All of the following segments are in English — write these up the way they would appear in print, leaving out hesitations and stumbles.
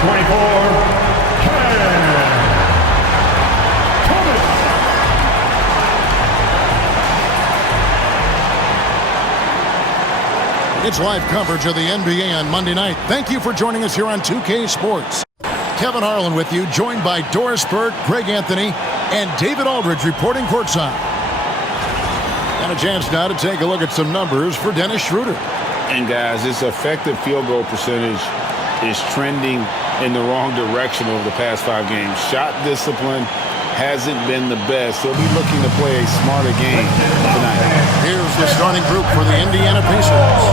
24, It's live coverage of the NBA on Monday night. Thank you for joining us here on 2K Sports. Kevin Harlan with you, joined by Doris Burke, Greg Anthony, and David Aldridge reporting courtside. And a chance now to take a look at some numbers for Dennis Schroeder. And guys, this effective field goal percentage is trending in the wrong direction over the past 5 games. Shot discipline hasn't been the best. He'll be looking to play a smarter game tonight. Here's the starting group for the Indiana Pacers.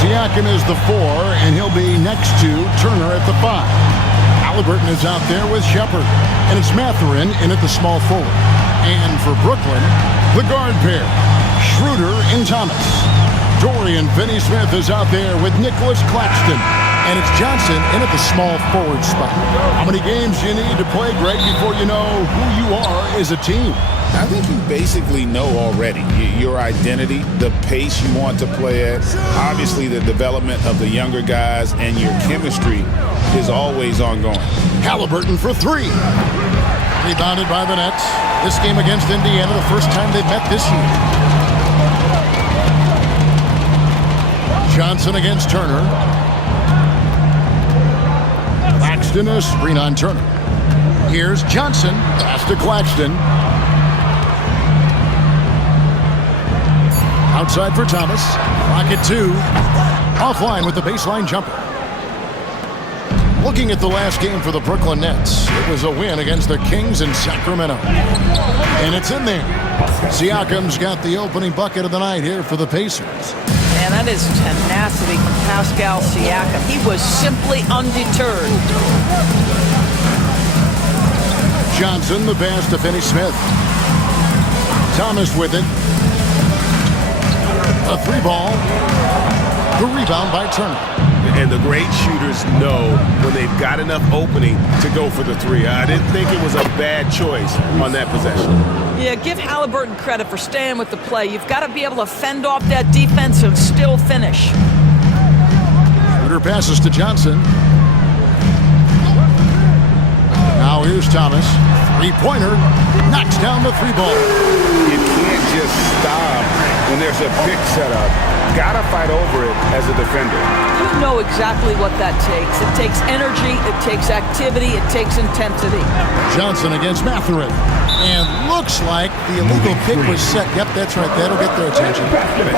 Siakam is the 4, and he'll be next to Turner at the 5. Halliburton is out there with Shepard, and it's Mathurin in at the small forward. And for Brooklyn, the guard pair, Schroeder and Thomas. Dorian Finney-Smith is out there with Nicholas Claxton. And it's Johnson in at the small forward spot. How many games do you need to play, Greg, before you know who you are as a team? I think you basically know already your identity, the pace you want to play at, obviously the development of the younger guys, and your chemistry is always ongoing. Halliburton for 3. Rebounded by the Nets. This game against Indiana, the first time they've met this year. Johnson against Turner. Claxton, a screen on Turner. Here's Johnson. Pass to Claxton. Outside for Thomas. Rocket 2. Offline with the baseline jumper. Looking at the last game for the Brooklyn Nets, it was a win against the Kings in Sacramento. And it's in there. Siakam's got the opening bucket of the night here for the Pacers. Man, that is tenacity from Pascal Siakam. He was simply undeterred. Johnson, the pass to Finney-Smith. Thomas with it. A 3-ball. The rebound by Turner. And the great shooters know when they've got enough opening to go for the 3. I didn't think it was a bad choice on that possession. Yeah, give Halliburton credit for staying with the play. You've got to be able to fend off that defense and still finish. Schroeder passes to Johnson. Now here's Thomas. 3-pointer. Knocks down the 3-ball. You can't just stop when there's a pick set up. Gotta fight over it as a defender. You know exactly what that takes. It takes energy, it takes activity, it takes intensity. Johnson against Mathurin. And looks like the illegal kick was set. Yep, that's right. That'll get their attention.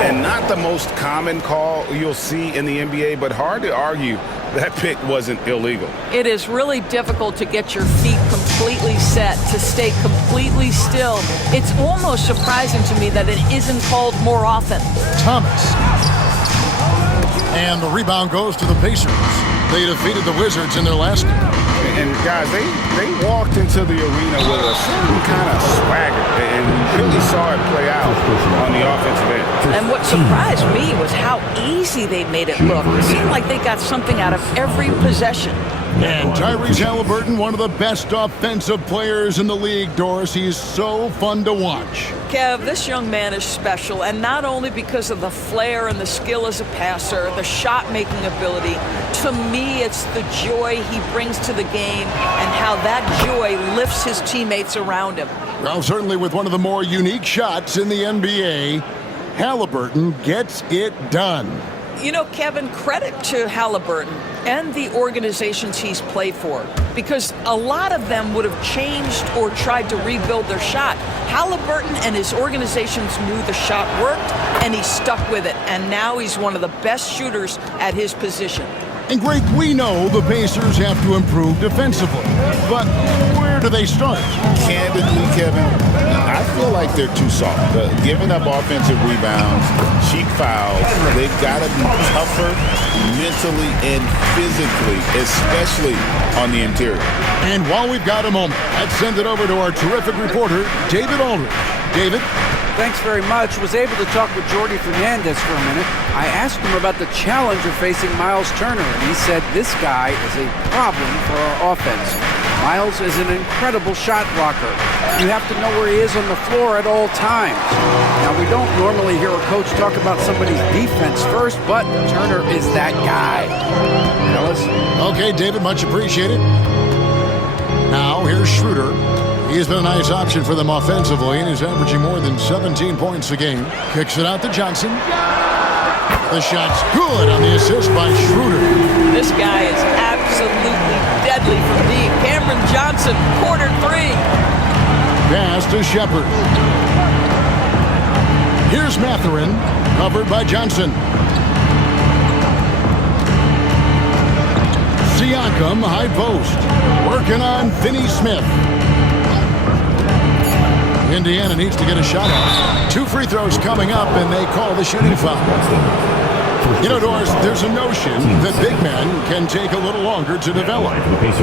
And not the most common call you'll see in the NBA, but hard to argue that pick wasn't illegal. It is really difficult to get your feet completely set, to stay completely still. It's almost surprising to me that it isn't called more often. Thomas. And the rebound goes to the Pacers. They defeated the Wizards in their last game. And guys, they walked into the arena with a certain kind of swagger, and we really saw it play out on the offensive end. And what surprised me was how easy they made it look. It seemed like they got something out of every possession. And Tyrese Halliburton, one of the best offensive players in the league, Doris. He's so fun to watch. Kev, this young man is special, and not only because of the flair and the skill as a passer, the shot-making ability. To me, it's the joy he brings to the game and how that joy lifts his teammates around him. Well, certainly with one of the more unique shots in the NBA, Halliburton gets it done. You know, Kevin, credit to Halliburton and the organizations he's played for, because a lot of them would have changed or tried to rebuild their shot. Halliburton and his organizations knew the shot worked, and he stuck with it, and now he's one of the best shooters at his position. And Greg, we know the Pacers have to improve defensively, but where do they start? Candidly, Kevin, I feel like they're too soft. Giving up offensive rebounds, cheap fouls, they've got to be tougher mentally and physically, especially on the interior. And while we've got a moment, let's send it over to our terrific reporter, David Aldridge. David? Thanks very much. Was able to talk with Jordi Fernandez for a minute. I asked him about the challenge of facing Miles Turner, and he said this guy is a problem for our offense. Miles is an incredible shot blocker. You have to know where he is on the floor at all times. Now, we don't normally hear a coach talk about somebody's defense first, but Turner is that guy. Ellis? Okay, David, much appreciated. Now, here's Schroeder. He's been a nice option for them offensively and is averaging more than 17 points a game. Kicks it out to Johnson. The shot's good on the assist by Schroeder. This guy is absolutely deadly from deep. Cameron Johnson, corner three. Pass to Shepard. Here's Mathurin, covered by Johnson. Siakam, high post. Working on Finney-Smith. Indiana needs to get a shot off. 2 free throws coming up, and they call the shooting foul. You know, Doris, there's a notion that big men can take a little longer to develop.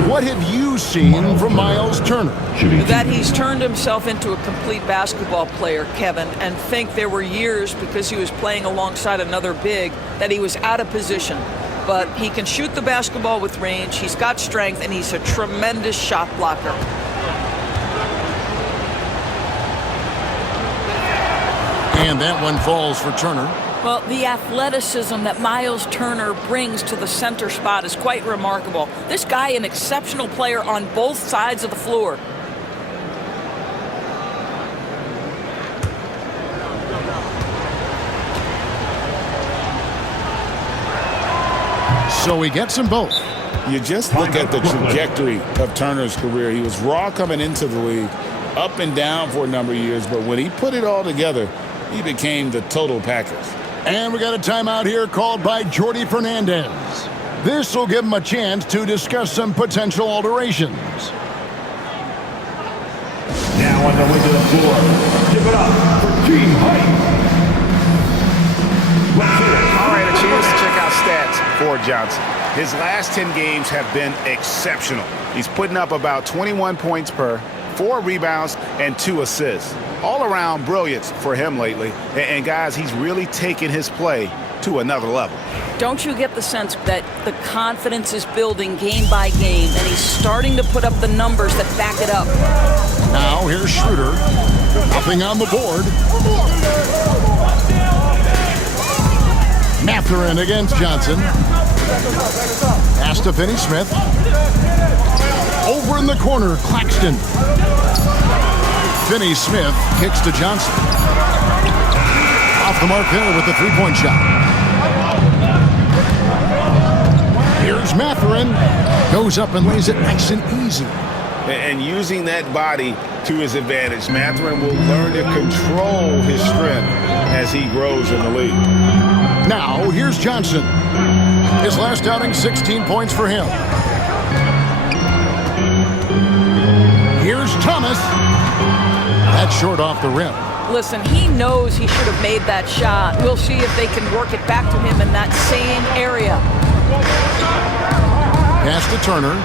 What have you seen from Miles Turner? That he's turned himself into a complete basketball player, Kevin, and think there were years because he was playing alongside another big that he was out of position. But he can shoot the basketball with range, he's got strength, and he's a tremendous shot blocker. And that one falls for Turner. Well, the athleticism that Miles Turner brings to the center spot is quite remarkable. This guy, an exceptional player on both sides of the floor. So he gets them both. You just look at the trajectory of Turner's career. He was raw coming into the league, up and down for a number of years, but when he put it all together, he became the total package. And we got a timeout here called by Jordi Fernandez. This will give him a chance to discuss some potential alterations. Now on the way to the floor. Give it up for Team Height. All right, a chance to check out stats for Johnson. His last 10 games have been exceptional. He's putting up about 21 points per, 4 rebounds, and 2 assists. All around brilliance for him lately. And guys, he's really taken his play to another level. Don't you get the sense that the confidence is building game by game, and he's starting to put up the numbers that back it up? Now here's Schroeder. Nothing on the board. Mathurin against Johnson. Pass to Finney-Smith. Over in the corner, Claxton. Finney-Smith kicks to Johnson. Off the mark there with the three-point shot. Here's Mathurin. Goes up and lays it nice and easy. And using that body to his advantage, Mathurin will learn to control his strength as he grows in the league. Now, here's Johnson. His last outing, 16 points for him. Here's Thomas. That's short off the rim. Listen, he knows he should have made that shot. We'll see if they can work it back to him in that same area. Pass to Turner.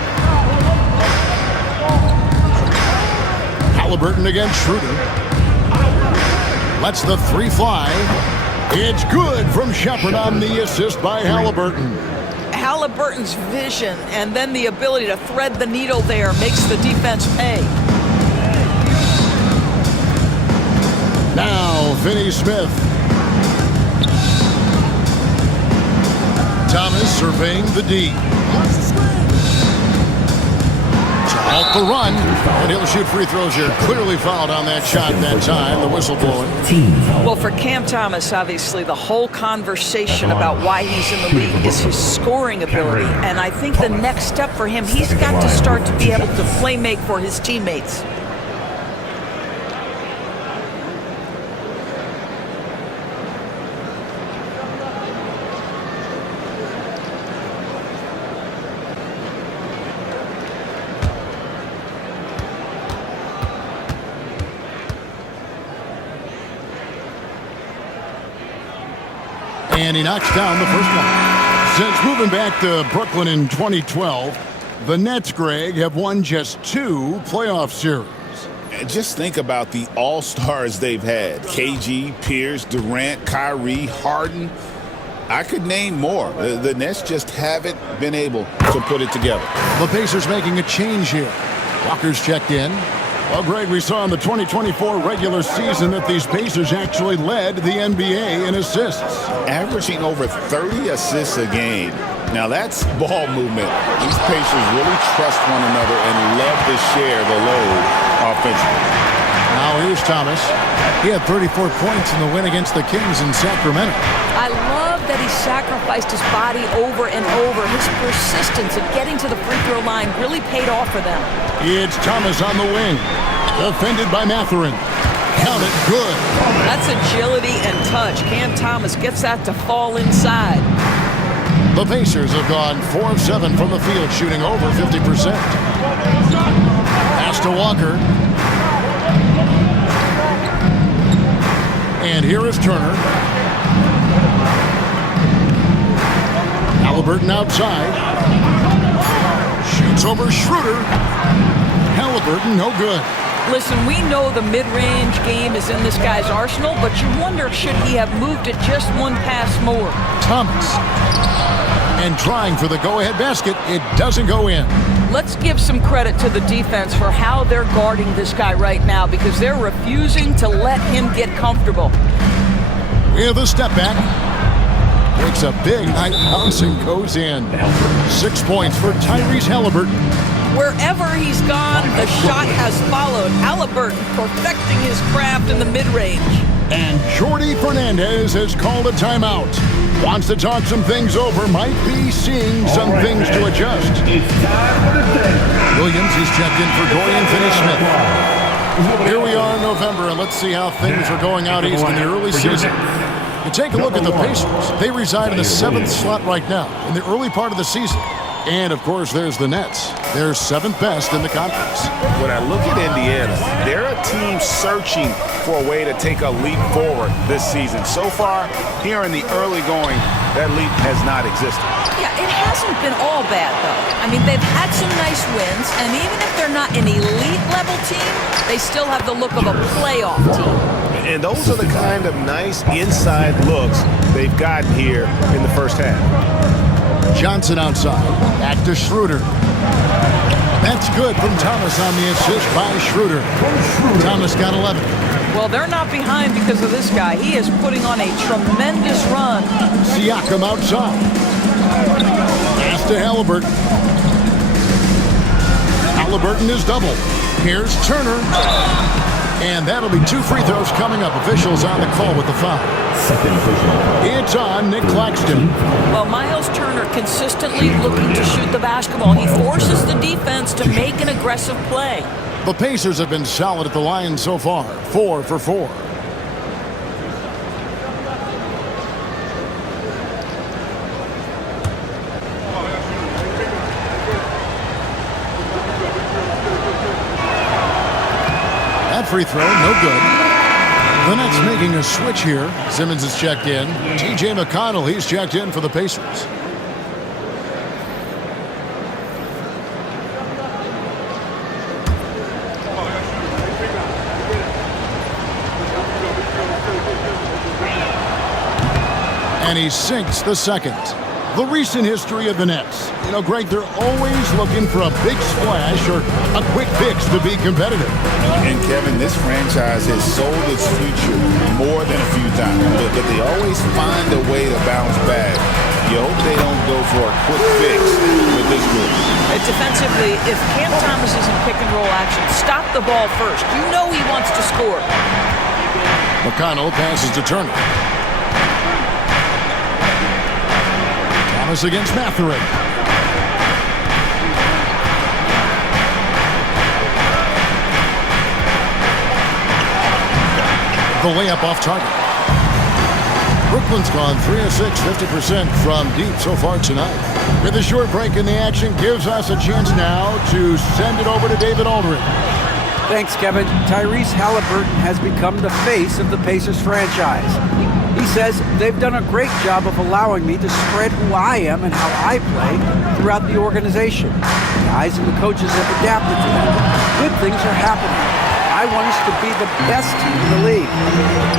Halliburton against Schroeder. Lets the three fly. It's good from Shepard on the assist by Halliburton. Halliburton's vision and then the ability to thread the needle there makes the defense pay. Now, Finney-Smith. Thomas surveying the D. Off the run, and he'll shoot free throws here. Clearly fouled on that shot that time, the whistle blowing. Well, for Cam Thomas, obviously, the whole conversation about why he's in the league is his scoring ability. And I think the next step for him, he's got to start to be able to play make for his teammates. And he knocks down the first one. Since moving back to Brooklyn in 2012, the Nets, Greg, have won just 2 playoff series. And just think about the all-stars they've had. KG, Pierce, Durant, Kyrie, Harden. I could name more. The Nets just haven't been able to put it together. The Pacers making a change here. Walker's checked in. Well, Greg, we saw in the 2024 regular season that these Pacers actually led the NBA in assists. Averaging over 30 assists a game. Now that's ball movement. These Pacers really trust one another and love to share the load offensively. Now here's Thomas. He had 34 points in the win against the Kings in Sacramento. I love that he sacrificed his body over and over. His persistence at getting to the free throw line really paid off for them. It's Thomas on the wing. Defended by Mathurin. Count it, good. That's agility and touch. Cam Thomas gets that to fall inside. The Pacers have gone 4 of 7 from the field, shooting over 50%. Pass to Walker. And here is Turner. Halliburton outside. Shoots over Schroeder. Halliburton, no good. Listen, we know the mid-range game is in this guy's arsenal, but you wonder, should he have moved it just one pass more? Thomas. And trying for the go-ahead basket, it doesn't go in. Let's give some credit to the defense for how they're guarding this guy right now, because they're refusing to let him get comfortable. With a step back. Makes a big high bounce and goes in. 6 points for Tyrese Halliburton. Wherever he's gone, the shot has followed. Halliburton perfecting his craft in the mid-range. And Jordi Fernandez has called a timeout. Wants to talk some things over, might be seeing some things to adjust. It's time for the day. Williams is checked in for Dorian Finney-Smith. Here we are in November, and let's see how things are going out east in the early season. You take a look at the Pacers. They reside in the 7th slot right now in the early part of the season. And, of course, there's the Nets. They're 7th best in the conference. When I look at Indiana, they're a team searching for a way to take a leap forward this season. So far, here in the early going, that leap has not existed. Yeah, it hasn't been all bad, though. I mean, they've had some nice wins, and even if they're not an elite-level team, they still have the look of a playoff team. And those are the kind of nice inside looks they've gotten here in the first half. Johnson outside. Back to Schroeder. That's good from Thomas on the assist by Schroeder. Thomas got 11. Well, they're not behind because of this guy. He is putting on a tremendous run. Siakam outside. Pass to Halliburton. Halliburton is double. Here's Turner. And that'll be 2 free throws coming up. Officials on the call with the foul. It's on Nick Claxton. Well, Miles Turner consistently looking to shoot the basketball. He forces the defense to make an aggressive play. The Pacers have been solid at the line so far. 4 for 4. That free throw, no good. The Nets making a switch here. Simmons is checked in. T.J. McConnell, he's checked in for the Pacers. And he sinks the second. The recent history of the Nets. You know, Greg, they're always looking for a big splash or a quick fix to be competitive. And Kevin, this franchise has sold its future more than a few times, but they always find a way to bounce back. You hope they don't go for a quick fix with this group. Defensively, if Cam Thomas is in pick-and-roll action, stop the ball first. You know he wants to score. McConnell passes to Turner. Thomas against Mathurin. The layup off target. Brooklyn's gone 3 of 6, 50% from deep so far tonight. With a short break in the action, gives us a chance now to send it over to David Aldridge. Thanks, Kevin. Tyrese Halliburton has become the face of the Pacers franchise. He says they've done a great job of allowing me to spread who I am and how I play throughout the organization. The guys and the coaches have adapted to that. Good things are happening. I want us to be the best team in the league.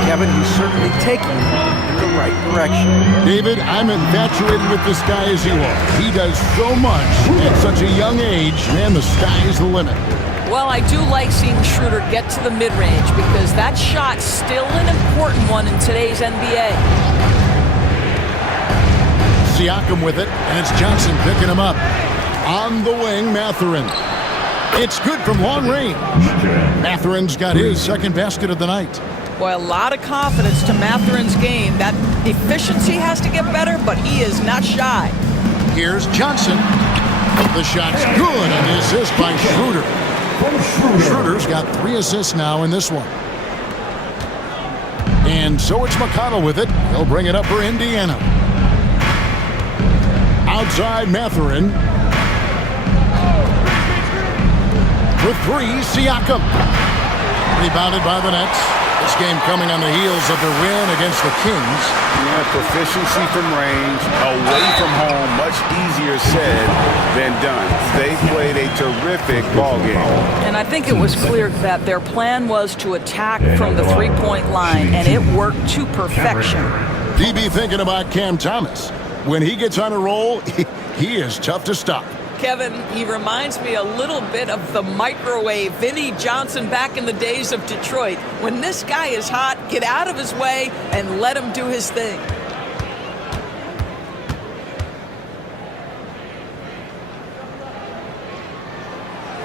Kevin, he's certainly taking it in the right direction. David, I'm infatuated with this guy as you are. He does so much at such a young age. Man, the sky is the limit. Well, I do like seeing Schroeder get to the mid-range because that shot's still an important one in today's NBA. Siakam with it, and it's Johnson picking him up. On the wing, Mathurin. It's good from long range. Mathurin's got his second basket of the night. Boy, a lot of confidence to Mathurin's game. That efficiency has to get better, but he is not shy. Here's Johnson. The shot's good, and the assist by Schroeder. Schroeder's got 3 assists now in this one. And so it's McConnell with it. He'll bring it up for Indiana. Outside Mathurin. For 3, Siakam. Rebounded by the Nets. This game coming on the heels of the win against the Kings. Yeah, proficiency from range, away from home, much easier said than done. They played a terrific ball game. And I think it was clear that their plan was to attack from the three-point line, and it worked to perfection. DB thinking about Cam Thomas. When he gets on a roll, he is tough to stop. Kevin, he reminds me a little bit of the microwave Vinnie Johnson back in the days of Detroit. When this guy is hot, get out of his way and let him do his thing.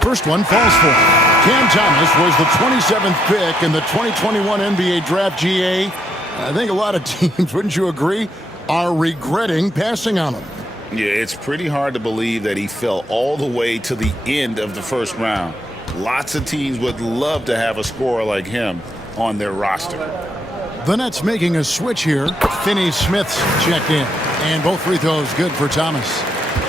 First one falls for him. Cam Thomas was the 27th pick in the 2021 NBA Draft. GA. I think a lot of teams, wouldn't you agree, are regretting passing on him. Yeah, it's pretty hard to believe that he fell all the way to the end of the first round. Lots of teams would love to have a scorer like him on their roster. The Nets making a switch here. Finney-Smith's checked in, and both free throws good for Thomas.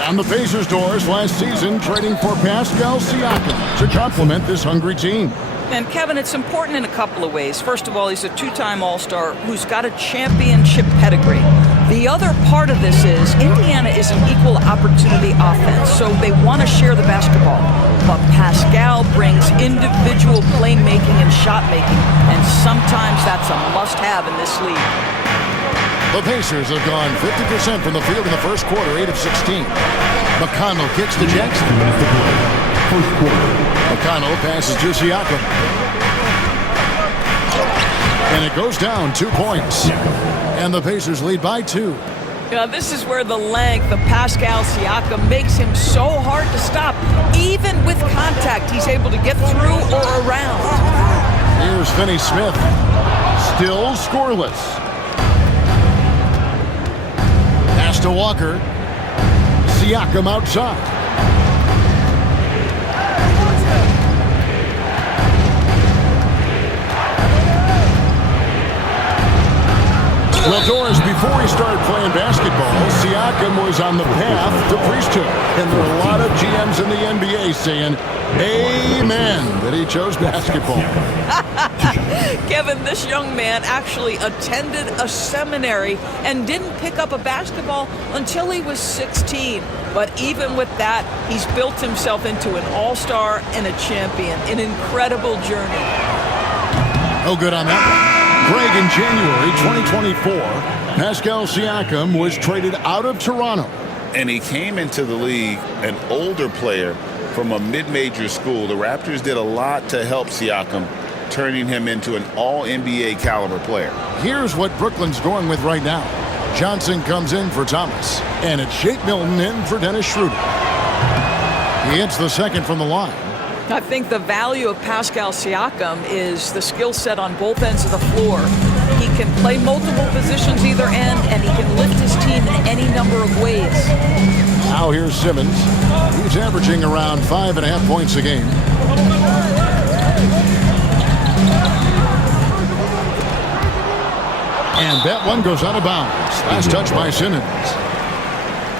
On the Pacers' doors last season, trading for Pascal Siakam to complement this hungry team. And Kevin, it's important in a couple of ways. First of all, he's a 2-time All-Star who's got a championship pedigree. The other part of this is Indiana is an equal opportunity offense, so they want to share the basketball. But Pascal brings individual playmaking and shot making, and sometimes that's a must-have in this league. The Pacers have gone 50% from the field in the first quarter, 8 of 16. McConnell kicks to Jackson. McConnell passes to Siakam. And it goes down 2 points. And the Pacers lead by 2. This is where the length of Pascal Siakam makes him so hard to stop. Even with contact, he's able to get through or around. Here's Finney-Smith. Still scoreless. Pass to Walker. Siakam outside. Well, Doris, before he started playing basketball, Siakam was on the path to priesthood. And there are a lot of GMs in the NBA saying, amen, that he chose basketball. Kevin, this young man actually attended a seminary and didn't pick up a basketball until he was 16. But even with that, he's built himself into an all-star and a champion. An incredible journey. Oh, good on that one. Greg, in January 2024, Pascal Siakam was traded out of Toronto. And he came into the league an older player from a mid-major school. The Raptors did a lot to help Siakam, turning him into an all-NBA caliber player. Here's what Brooklyn's going with right now. Johnson comes in for Thomas, and it's Shake Milton in for Dennis Schroeder. He hits the second from the line. I think the value of Pascal Siakam is the skill set on both ends of the floor. He can play multiple positions either end, and he can lift his team in any number of ways. Now here's Simmons. He's averaging around 5.5 points a game. And that one goes out of bounds. Last touch by Simmons.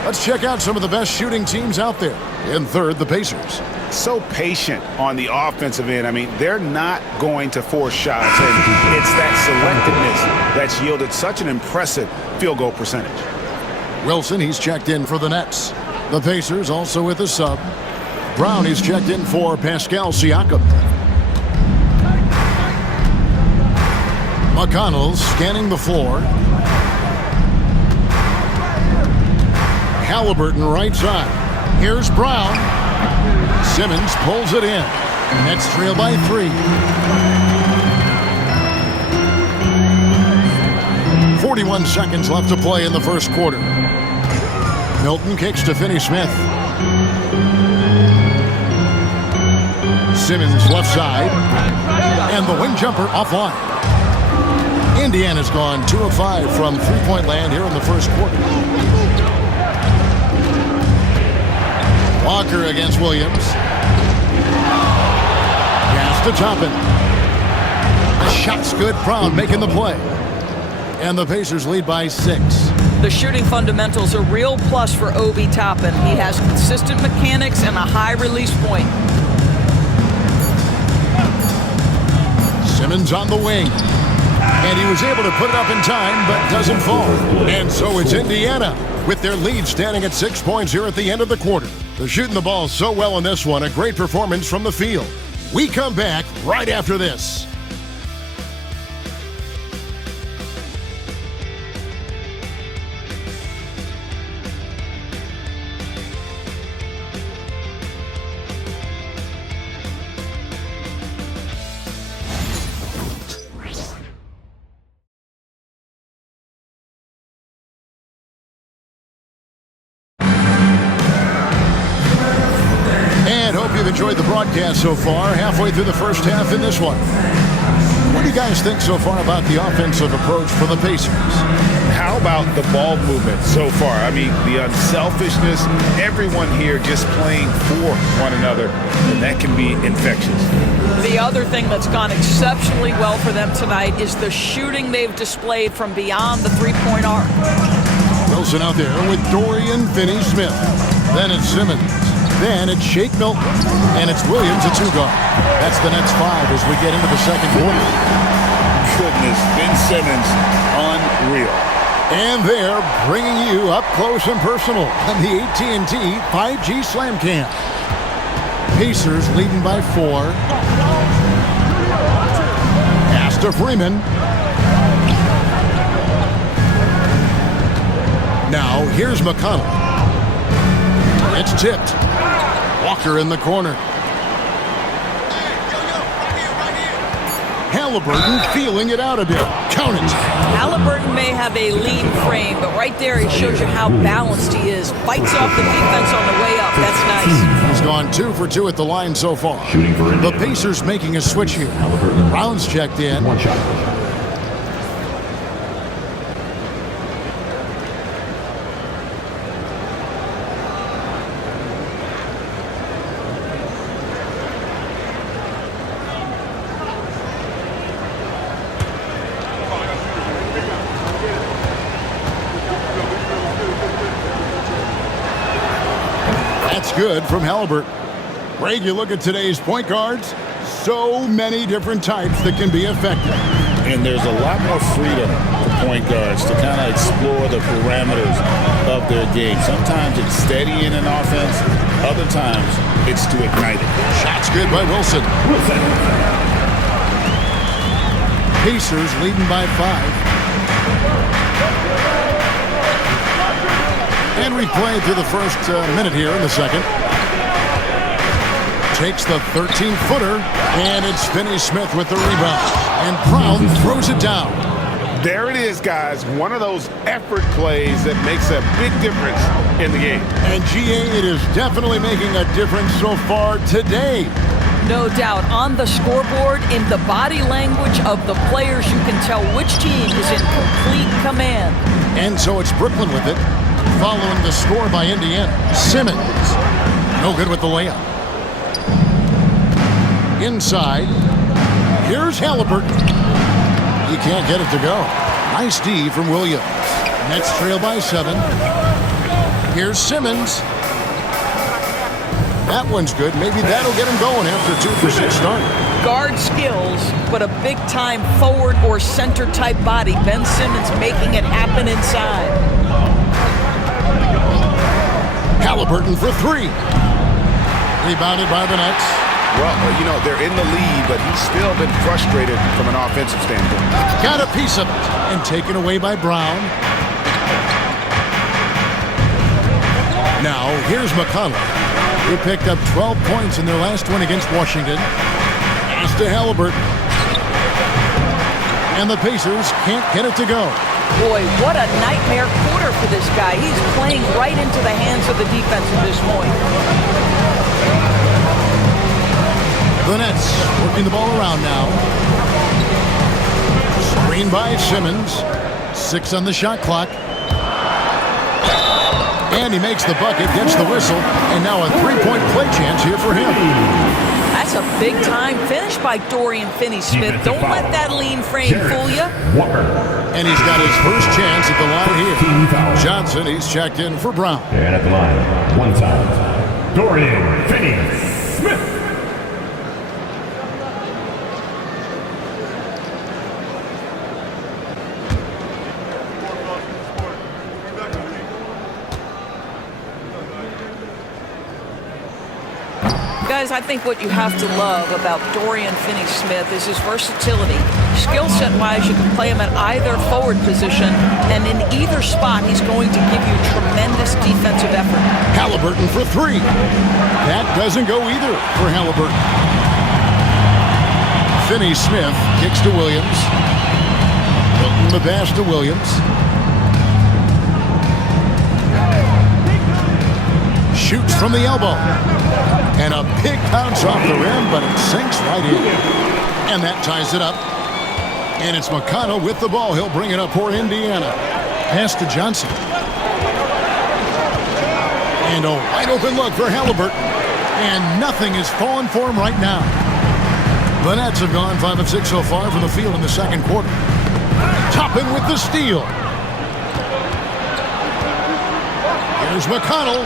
Let's check out some of the best shooting teams out there. In third, the Pacers. So patient on the offensive end. I mean, they're not going to force shots, and it's that selectiveness that's yielded such an impressive field goal percentage. Wilson, he's checked in for the Nets. The Pacers also with a sub. Brown, he's checked in for Pascal Siakam. McConnell scanning the floor. Halliburton right side. Here's Brown. Simmons pulls it in. Nets trail by 3. 41 seconds left to play in the first quarter. Milton kicks to Finney-Smith. Simmons left side. And the wing jumper offline. Indiana's gone 2 of 5 from three-point land here in the first quarter. Walker against Williams. Pass to Toppin. The shot's good. Brown making the play. And the Pacers lead by 6. The shooting fundamentals are a real plus for Obi Toppin. He has consistent mechanics and a high release point. Simmons on the wing. And he was able to put it up in time, but doesn't fall. And so it's Indiana with their lead standing at 6 points here at the end of the quarter. They're shooting the ball so well in this one. A great performance from the field. We come back right after this. Enjoyed the broadcast so far, halfway through the first half in this one. What do you guys think so far about the offensive approach for the Pacers? How about the ball movement so far? I mean, the unselfishness, everyone here just playing for one another, and that can be infectious. The other thing that's gone exceptionally well for them tonight is the shooting they've displayed from beyond the three-point arc. Wilson out there with Dorian Finney-Smith. Then it's Simmons. Then it's Shake Milton. And it's Williams, a 2-guard. That's the Nets 5 as we get into the second quarter. Goodness, Ben Simmons, unreal. And they're bringing you up close and personal on the AT&T 5G Slam Cam. Pacers leading by 4. Pass to Freeman. Now, here's McConnell. It's tipped. Walker in the corner. Halliburton feeling it out a bit. Count it. Halliburton may have a lean frame, but right there he shows you how balanced he is. Fights off the defense on the way up. That's nice. He's gone 2 for 2 at the line so far. The Pacers making a switch here. Brown's checked in. One shot. Good from Halliburton. Greg, you look at today's point guards, so many different types that can be effective. And there's a lot more freedom for point guards to kind of explore the parameters of their game. Sometimes it's steady in an offense. Other times it's to ignite it. Shots good by Wilson. Pacers leading by 5. And we played through the first minute here in the second. Takes the 13-footer, and it's Finney-Smith with the rebound. And Brown throws it down. There it is, guys. One of those effort plays that makes a big difference in the game. And GA, it is definitely making a difference so far today. No doubt. On the scoreboard, in the body language of the players, you can tell which team is in complete command. And so it's Brooklyn with it. Following the score by Indiana. Simmons. No good with the layup. Inside. Here's Halliburton. He can't get it to go. Nice D from Williams. Nets trail by 7. Here's Simmons. That one's good. Maybe that'll get him going after 2 for 6 start. Guard skills, but a big-time forward or center-type body. Ben Simmons making it happen inside. Halliburton for 3. Rebounded by the Nets. Well, you know, they're in the lead, but he's still been frustrated from an offensive standpoint. Got a piece of it. And taken away by Brown. Now, here's McConnell. He picked up 12 points in their last win against Washington. Pass to Halliburton. And the Pacers can't get it to go. Boy, what a nightmare quarter for this guy. He's playing right into the hands of the defense at this point. The Nets working the ball around now. Screen by Simmons. 6 on the shot clock. And he makes the bucket, gets the whistle, and now a three-point play chance here for him. That's a big-time finish by Dorian Finney-Smith. Don't let that lean frame fool you. And he's got his first chance at the line here. Johnson, he's checked in for Brown. And at the line, one time, Dorian Finney-Smith. Guys, I think what you have to love about Dorian Finney-Smith is his versatility. Skill set-wise, you can play him at either forward position, and in either spot, he's going to give you tremendous defensive effort. Halliburton for 3. That doesn't go either for Halliburton. Finney-Smith kicks to Williams. Hilton the pass to Williams. Shoots from the elbow. And a big bounce off the rim, but it sinks right in. And that ties it up. And it's McConnell with the ball. He'll bring it up for Indiana. Pass to Johnson. And a wide open look for Halliburton. And nothing is falling for him right now. The Nets have gone 5 of 6 so far from the field in the second quarter. Toppin with the steal. Here's McConnell.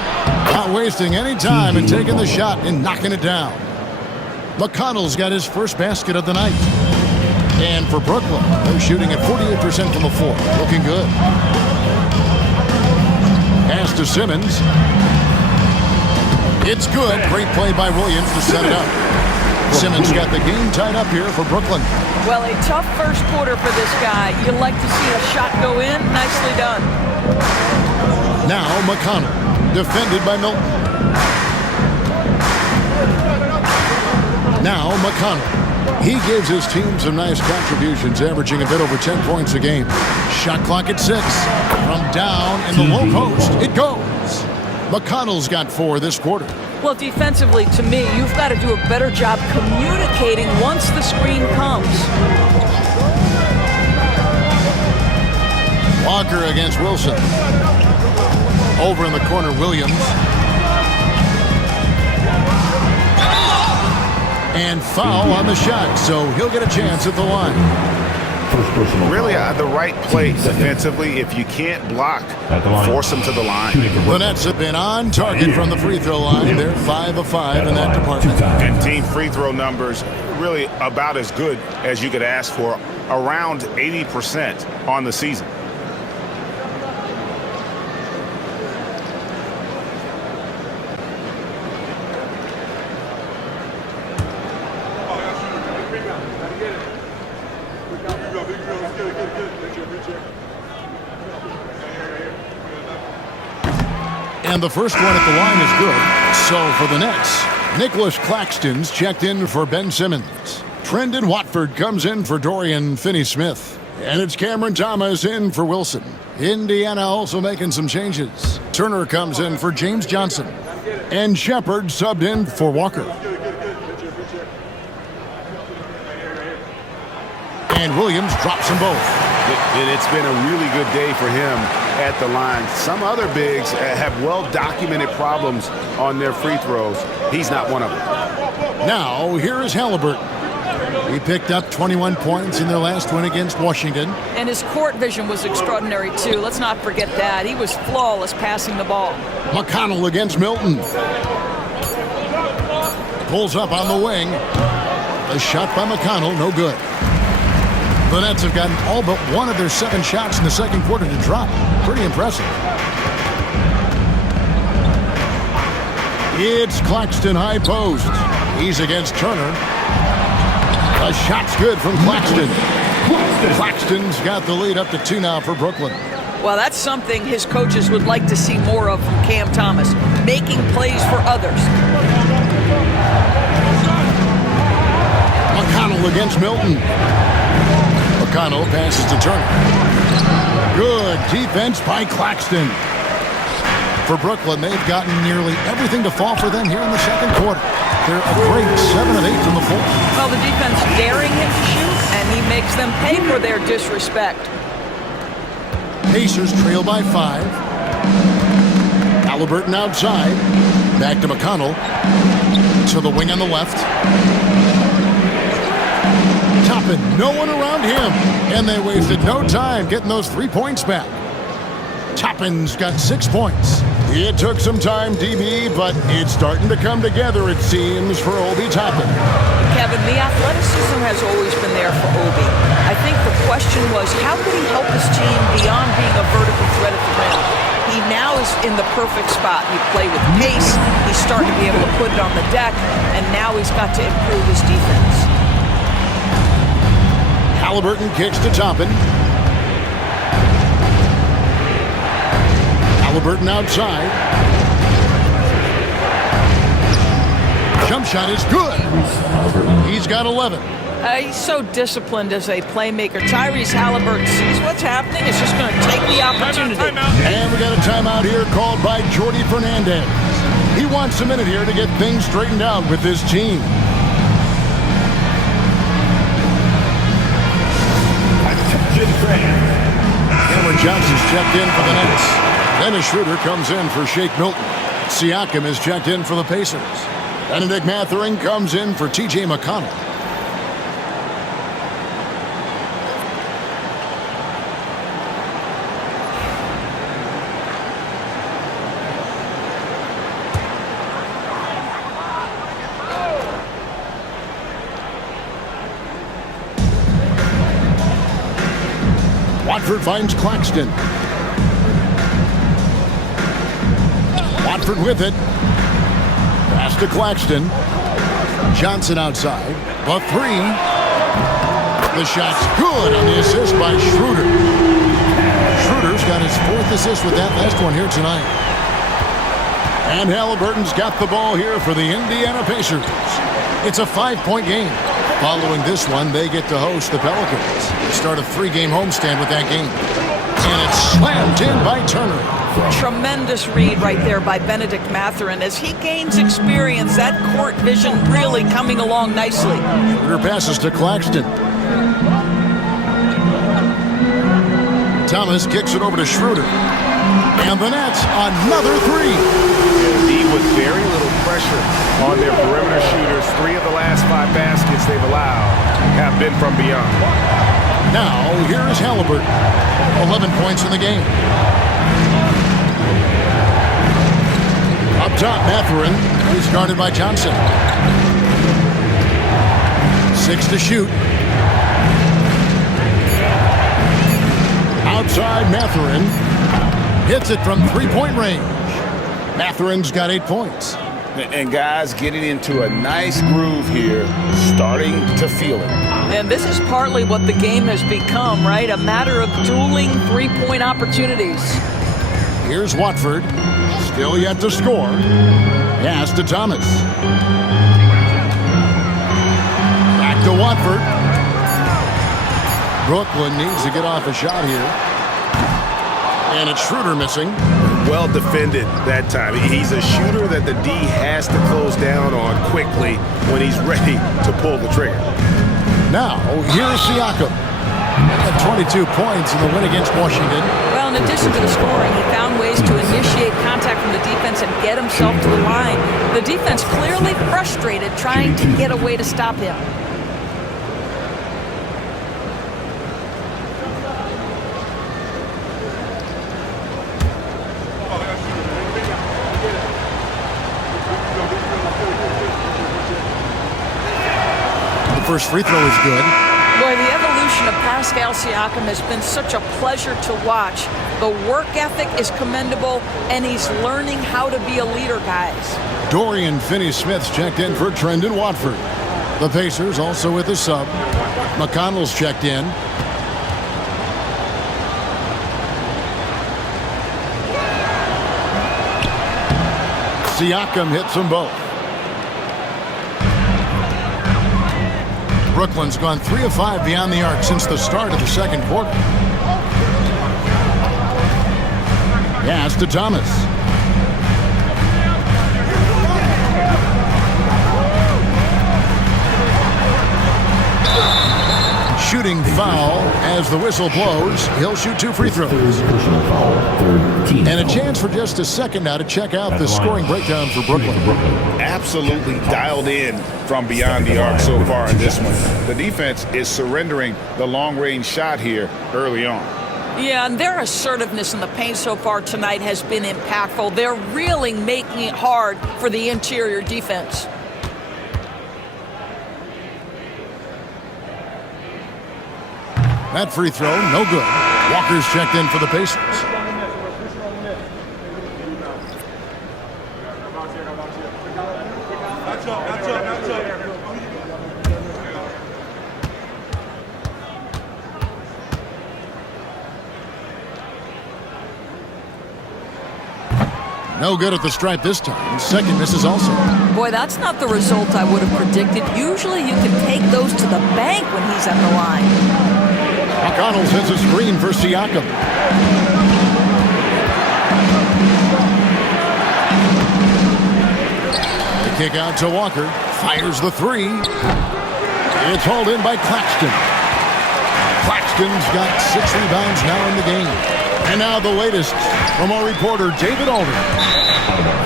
Not wasting any time and taking the shot and knocking it down. McConnell's got his first basket of the night. And for Brooklyn, they're shooting at 48% from the floor. Looking good. Pass to Simmons. It's good. Great play by Williams to set it up. Simmons got the game tied up here for Brooklyn. Well, a tough first quarter for this guy. You like to see a shot go in. Nicely done. Now McConnell, defended by Milton. Now McConnell. He gives his team some nice contributions, averaging a bit over 10 points a game. Shot clock at 6. From down in the low post, it goes. McConnell's got 4 this quarter. Well, defensively, to me, you've got to do a better job communicating once the screen comes. Walker against Wilson. Over in the corner, Williams. And foul on the shot, so he'll get a chance at the line. Really the right play defensively. If you can't block, force them to the line. The Nets have been on target from the free throw line. They're 5 of 5 in that department. And team free throw numbers really about as good as you could ask for, around 80% on the season. And the first one at the line is good. So for the Nets, Nicholas Claxton's checked in for Ben Simmons. Trendon Watford comes in for Dorian Finney-Smith. And it's Cameron Thomas in for Wilson. Indiana also making some changes. Turner comes in for James Johnson. And Shepard subbed in for Walker. And Williams drops them both. And it's been a really good day for him at the line. Some other bigs have well-documented problems on their free throws. He's not one of them. Now, here is Halliburton. He picked up 21 points in their last win against Washington. And his court vision was extraordinary, too. Let's not forget that. He was flawless passing the ball. McConnell against Milton. Pulls up on the wing. A shot by McConnell, no good. The Nets have gotten all but one of their 7 shots in the second quarter to drop. Pretty impressive. It's Claxton high post. He's against Turner. A shot's good from Claxton. Claxton's got the lead up to 2 now for Brooklyn. Well, that's something his coaches would like to see more of from Cam Thomas, making plays for others. McConnell against Milton. McConnell passes to Turner. Good defense by Claxton. For Brooklyn, they've gotten nearly everything to fall for them here in the second quarter. They're a great 7 of 8 from the floor. Well, the defense daring him to shoot, and he makes them pay for their disrespect. Pacers trail by 5. Halliburton outside. Back to McConnell. To the wing on the left. Toppin, no one around him. And they wasted no time getting those 3 points back. Toppin's got 6 points. It took some time, DB, but it's starting to come together, it seems, for Obi Toppin. Kevin, the athleticism has always been there for Obi. I think the question was, how could he help his team beyond being a vertical threat at the rim? He now is in the perfect spot. He played with pace, he's starting to be able to put it on the deck, and now he's got to improve his defense. Halliburton kicks to Toppin. Halliburton outside. Jump shot is good. He's got 11. He's so disciplined as a playmaker. Tyrese Halliburton sees what's happening. It's just going to take the opportunity. And we got a timeout here called by Jordi Fernandez. He wants a minute here to get things straightened out with his team. Cameron Johnson's checked in for the Nets. Dennis Schroeder comes in for Shake Milton. Siakam is checked in for the Pacers. Benedict Mathurin comes in for T.J. McConnell. Watford finds Claxton. Watford with it. Pass to Claxton. Johnson outside. The 3. The shot's good on the assist by Schroeder. Schroeder's got his 4th assist with that last one here tonight. And Halliburton's got the ball here for the Indiana Pacers. It's a 5-point game. Following this one, they get to host the Pelicans. They start a 3-game homestand with that game. And it's slammed in by Turner. Tremendous read right there by Benedict Mathurin. As he gains experience, that court vision really coming along nicely. Schroeder passes to Claxton. Thomas kicks it over to Schroeder. And the Nets, another 3. D with very little pressure on their perimeter shooters. 3 of the last 5 baskets they've allowed have been from beyond. Now, here is Halliburton. 11 points in the game. Up top, Mathurin. He's guarded by Johnson. 6 to shoot. Outside, Mathurin. Hits it from 3-point range. Mathurin's got 8 points. And guys getting into a nice groove here, starting to feel it. And this is partly what the game has become, right? A matter of dueling 3-point opportunities. Here's Watford. Still yet to score. Pass to Thomas. Back to Watford. Brooklyn needs to get off a shot here. And it's Schroeder missing. Well defended that time. He's a shooter that the D has to close down on quickly when he's ready to pull the trigger. Now, here's Siakam. At 22 points in the win against Washington. Well, in addition to the scoring, he found ways to initiate contact from the defense and get himself to the line. The defense clearly frustrated trying to get a way to stop him. First free throw is good. Boy, the evolution of Pascal Siakam has been such a pleasure to watch. The work ethic is commendable, and he's learning how to be a leader, guys. Dorian Finney-Smith's checked in for Trendon Watford. The Pacers also with a sub. McConnell's checked in. Siakam hits them both. Brooklyn's gone 3 of 5 beyond the arc since the start of the second quarter. Pass to Thomas. Shooting foul as the whistle blows. He'll shoot 2 free throws. And a chance for just a second now to check out the scoring breakdown for Brooklyn. Absolutely dialed in from beyond the arc so far in this one. The defense is surrendering the long-range shot here early on. Yeah, and their assertiveness in the paint so far tonight has been impactful. They're really making it hard for the interior defense. That free throw, no good. Walker's checked in for the Pacers. No good at the stripe this time. Second misses also. Boy, that's not the result I would have predicted. Usually you can take those to the bank when he's at the line. McConnell sends a screen for Siakam. The kick out to Walker. Fires the 3. It's hauled in by Claxton. Claxton's got 6 rebounds now in the game. And now the latest from our reporter, David Alden.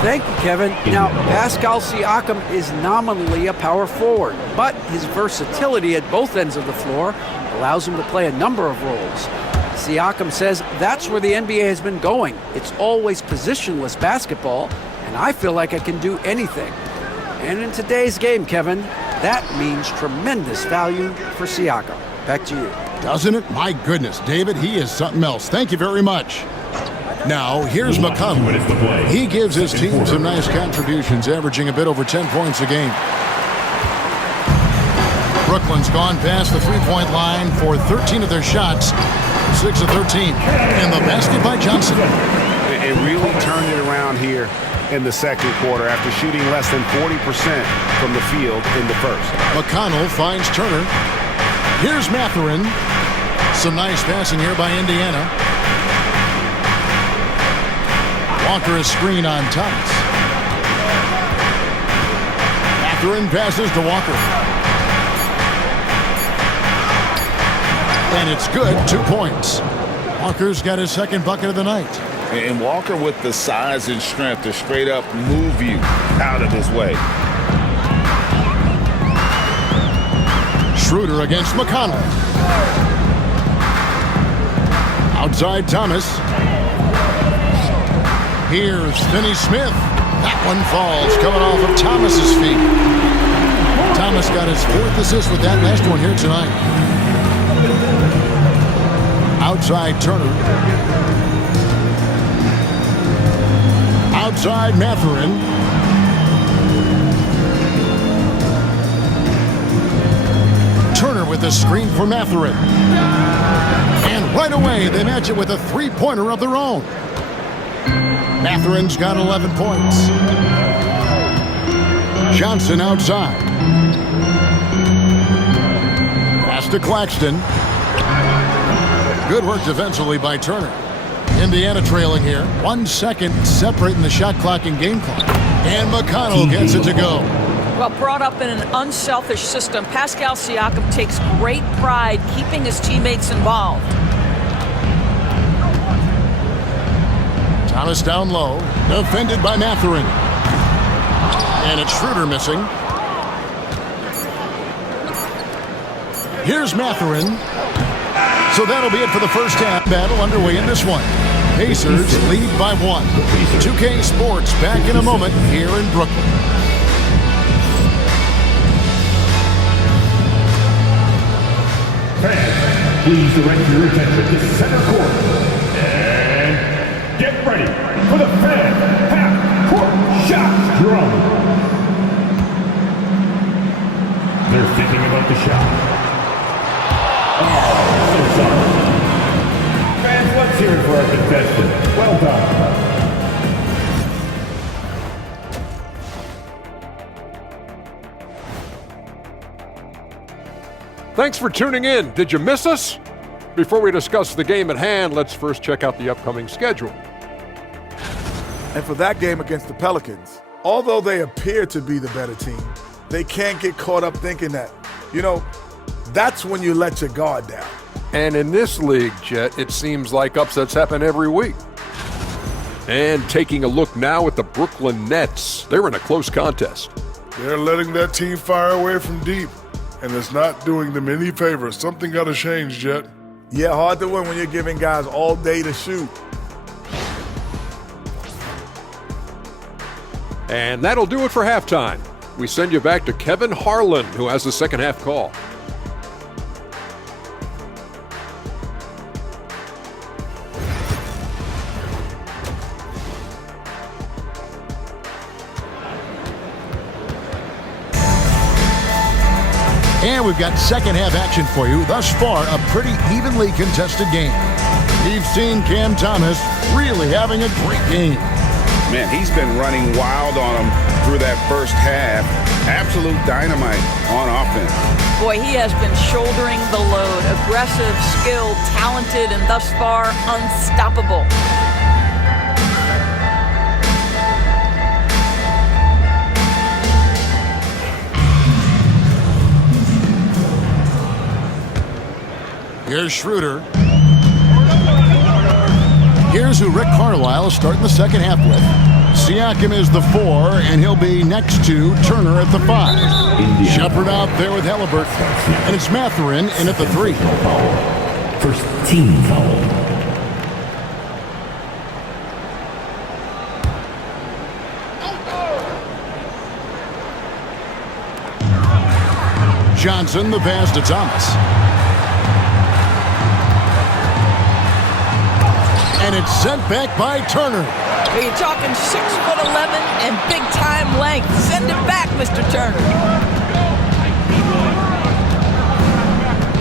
Thank you, Kevin. Now, Pascal Siakam is nominally a power forward, but his versatility at both ends of the floor allows him to play a number of roles. Siakam says that's where the NBA has been going. It's always positionless basketball, and I feel like I can do anything. And in today's game, Kevin, that means tremendous value for Siakam. Back to you. Doesn't it? My goodness, David, he is something else. Thank you very much. Now, here's McConnell. He gives his team some nice contributions, averaging a bit over 10 points a game. Brooklyn's gone past the three-point line for 13 of their shots, 6 of 13. And the basket by Johnson. It really turned it around here in the second quarter after shooting less than 40% from the field in the first. McConnell finds Turner. Here's Mathurin. Some nice passing here by Indiana. Walker a screen on Thomas. Mathurin passes to Walker. And it's good, 2 points. Walker's got his second bucket of the night. And Walker with the size and strength to straight up move you out of his way. Schroeder against McConnell. Outside Thomas. Here's Finney-Smith. That one falls, coming off of Thomas's feet. Thomas got his 4th assist with that last one here tonight. Outside Turner. Outside Mathurin. Turner with the screen for Mathurin. And right away, they match it with a three-pointer of their own. Mathurin's got 11 points. Johnson outside. Pass to Claxton. Good work defensively by Turner. Indiana trailing here. 1 second separating the shot clock and game clock. And McConnell gets it to go. Well, brought up in an unselfish system, Pascal Siakam takes great pride keeping his teammates involved. Thomas down low, defended by Mathurin. And it's Schroeder missing. Here's Mathurin. So that'll be it for the first half. Battle underway in this one. Pacers lead by 1. 2K Sports back in a moment here in Brooklyn. Fans, please direct your attention to center court. And get ready for the fan half-court shot drum. They're thinking about the shot. Oh, so sorry. Fans, let's hear it for our contestant. Well done. Thanks for tuning in. Did you miss us? Before we discuss the game at hand, let's first check out the upcoming schedule. And for that game against the Pelicans, although they appear to be the better team, they can't get caught up thinking that, that's when you let your guard down. And in this league, Jet, it seems like upsets happen every week. And taking a look now at the Brooklyn Nets, they're in a close contest. They're letting that team fire away from deep, and it's not doing them any favors. Something got to change, Jet. Yeah, hard to win when you're giving guys all day to shoot. And that'll do it for halftime. We send you back to Kevin Harlan, who has the second half call. And we've got second half action for you. Thus far, a pretty evenly contested game. We've seen Cam Thomas really having a great game. Man, he's been running wild on him through that first half. Absolute dynamite on offense. Boy, he has been shouldering the load. Aggressive, skilled, talented, and thus far, unstoppable. Here's Schroeder. Here's who Rick Carlisle is starting the second half with. Siakam is the 4, and he'll be next to Turner at the 5. Shepard out there with Halliburton. And it's Mathurin in at the 3. First team foul. Johnson, the pass to Thomas. And it's sent back by Turner. You're talking 6'11" and big-time length. Send it back, Mr. Turner.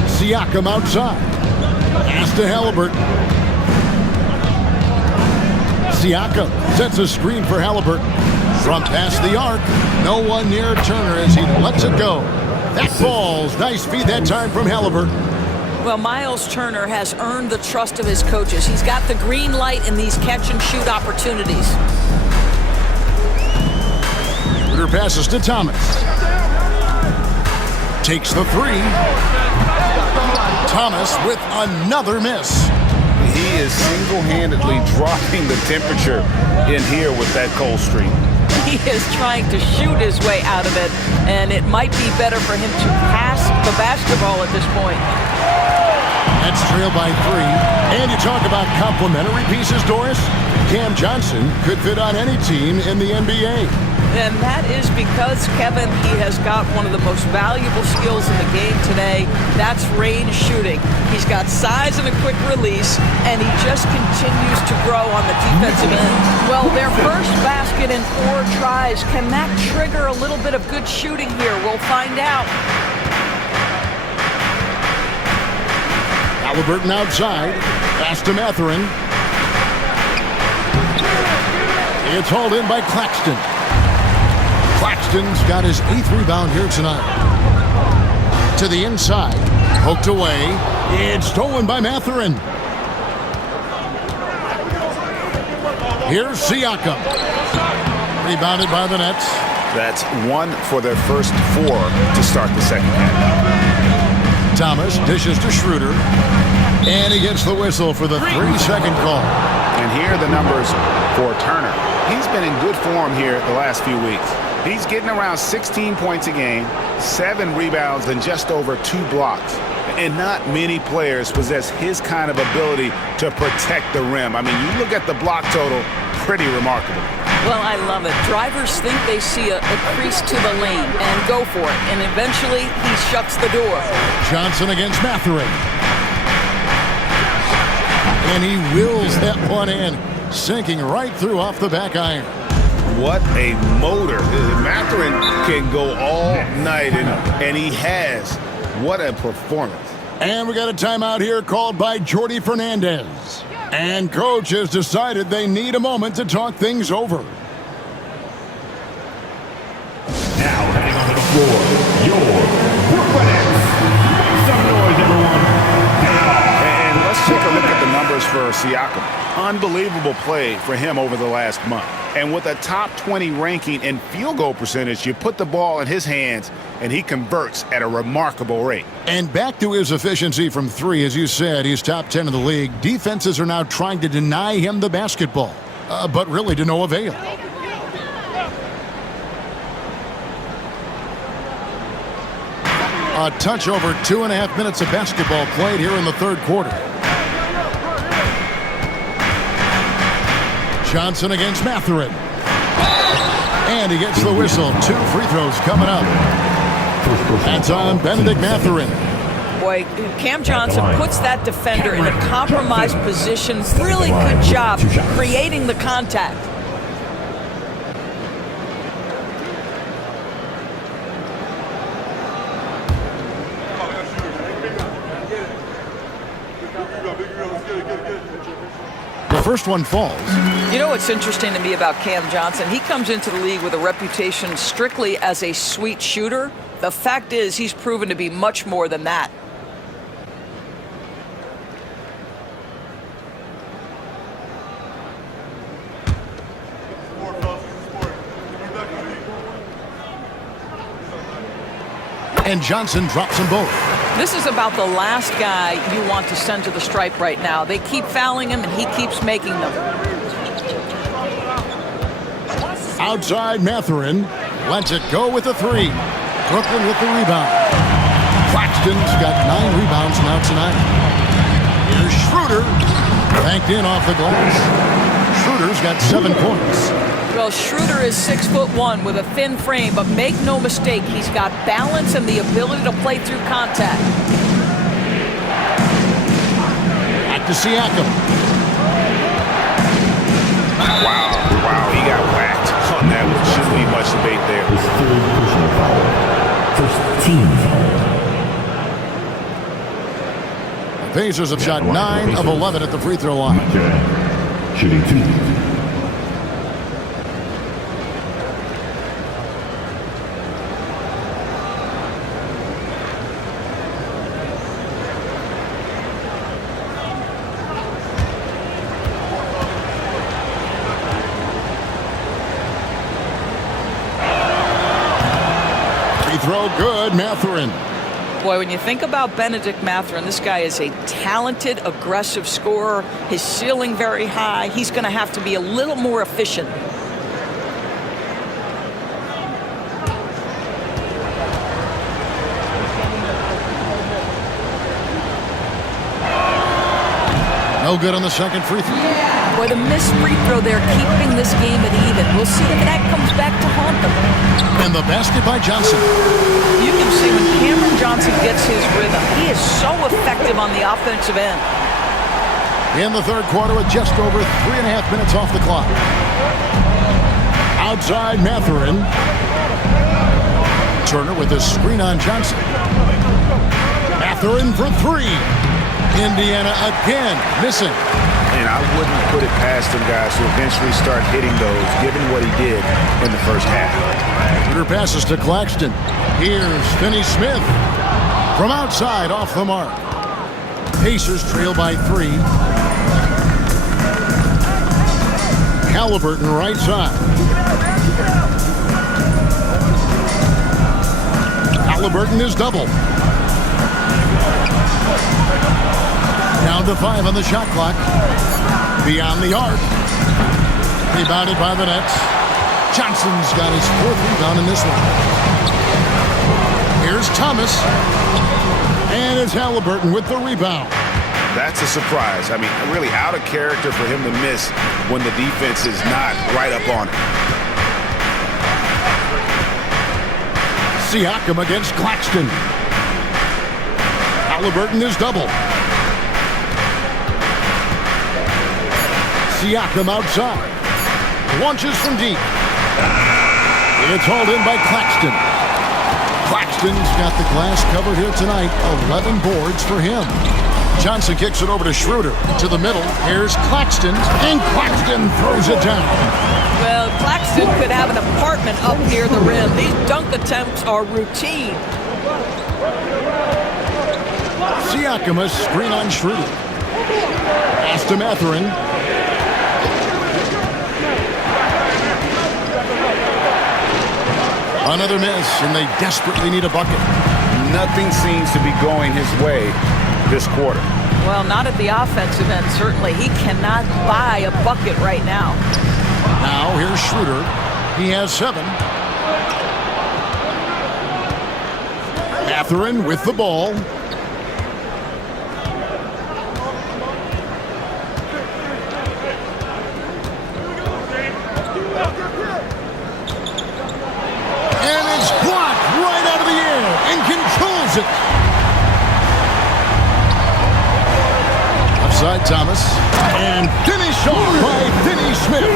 Siakam outside. Pass to Halliburton. Siakam sets a screen for Halliburton. From past the arc. No one near Turner as he lets it go. That ball's nice feed that time from Halliburton. Well, Miles Turner has earned the trust of his coaches. He's got the green light in these catch-and-shoot opportunities. Schroeder passes to Thomas. Takes the 3. Thomas with another miss. He is single-handedly dropping the temperature in here with that cold streak. He is trying to shoot his way out of it, and it might be better for him to pass the basketball at this point. That's trailed by 3. And you talk about complimentary pieces, Doris. Cam Johnson could fit on any team in the NBA. And that is because, Kevin, he has got one of the most valuable skills in the game today. That's range shooting. He's got size and a quick release, and he just continues to grow on the defensive end. Well, their first basket in 4 tries. Can that trigger a little bit of good shooting here? We'll find out. Halliburton outside. Pass to Mathurin. It's hauled in by Claxton. Claxton's got his 8th rebound here tonight. To the inside. Poked away. It's stolen by Mathurin. Here's Siakam. Rebounded by the Nets. That's 1 for their first 4 to start the second half. Thomas dishes to Schroeder. And he gets the whistle for the 3-second call. And here are the numbers for Turner. He's been in good form here the last few weeks. He's getting around 16 points a game, 7 rebounds, and just over 2 blocks. And not many players possess his kind of ability to protect the rim. I mean, you look at the block total, pretty remarkable. Well, I love it. Drivers think they see a crease to the lane and go for it. And eventually, he shuts the door. Johnson against Mathurin. And he wills that one in, sinking right through off the back iron. What a motor. Mathurin can go all night, and he has. What a performance. And we got a timeout here called by Jordi Fernandez. And coach has decided they need a moment to talk things over. Now heading onto the floor, your Brooklyn Nets. Siakam. Unbelievable play for him over the last month. And with a top 20 ranking in field goal percentage, you put the ball in his hands, and he converts at a remarkable rate. And back to his efficiency from three, as you said, he's top 10 in the league. Defenses are now trying to deny him the basketball, but really to no avail. A touch over 2.5 minutes of basketball played here in the third quarter. Johnson against Mathurin. And he gets the whistle. 2 free throws coming up. That's on Benedict Mathurin. Boy, Cam Johnson puts that defender in a compromised position. Really good job creating the contact. The first one falls. You know what's interesting to me about Cam Johnson? He comes into the league with a reputation strictly as a sweet shooter. The fact is, he's proven to be much more than that. And Johnson drops them both. This is about the last guy you want to send to the stripe right now. They keep fouling him, and he keeps making them. Outside Mathurin. Lets it go with a 3. Brooklyn with the rebound. Claxton's got 9 rebounds now tonight. Here's Schroeder. Banked in off the glass. Schroeder's got 7 points. Well, Schroeder is 6'1" with a thin frame, but make no mistake, he's got balance and the ability to play through contact. Back to Siakam. Wow, he got whacked on that one. Shouldn't be much debate there. The Pacers have shot 9 of 11 at the free throw line. Shooting 2. Throw good, Mathurin. Boy, when you think about Benedict Mathurin, this guy is a talented, aggressive scorer. His ceiling very high. He's going to have to be a little more efficient. No good on the second free throw. Boy, the missed free throw there, keeping this game at even. We'll see if that comes back to haunt them. And the basket by Johnson. You can see when Cameron Johnson gets his rhythm, he is so effective on the offensive end. In the third quarter with just over 3.5 minutes off the clock. Outside Mathurin. Turner with a screen on Johnson. Mathurin for 3. Indiana again missing. And I wouldn't put it past them guys to eventually start hitting those, given what he did in the first half. Shooter passes to Claxton. Here's Finney-Smith. From outside, off the mark. Pacers trail by 3. Halliburton right side. Halliburton is double. Down to 5 on the shot clock. Beyond the arc. Rebounded by the Nets. Johnson's got his 4th rebound in this one. Here's Thomas. And it's Halliburton with the rebound. That's a surprise. I mean, really out of character for him to miss when the defense is not right up on it. Siakam against Claxton. Halliburton is double. Siakam outside. Launches from deep. It's hauled in by Claxton. Claxton's got the glass covered here tonight. 11 boards for him. Johnson kicks it over to Schroeder. To the middle. Here's Claxton. And Claxton throws it down. Well, Claxton could have an apartment up near the rim. These dunk attempts are routine. Siakam a screen on Schroeder. Pass to Mathurin. Another miss, and they desperately need a bucket. Nothing seems to be going his way this quarter. Well, not at the offensive end, certainly. He cannot buy a bucket right now. Now here's Schroeder. He has 7. Mathurin with the ball. And it's blocked right out of the air and controls it. Upside Thomas. And finished off by Finney-Smith.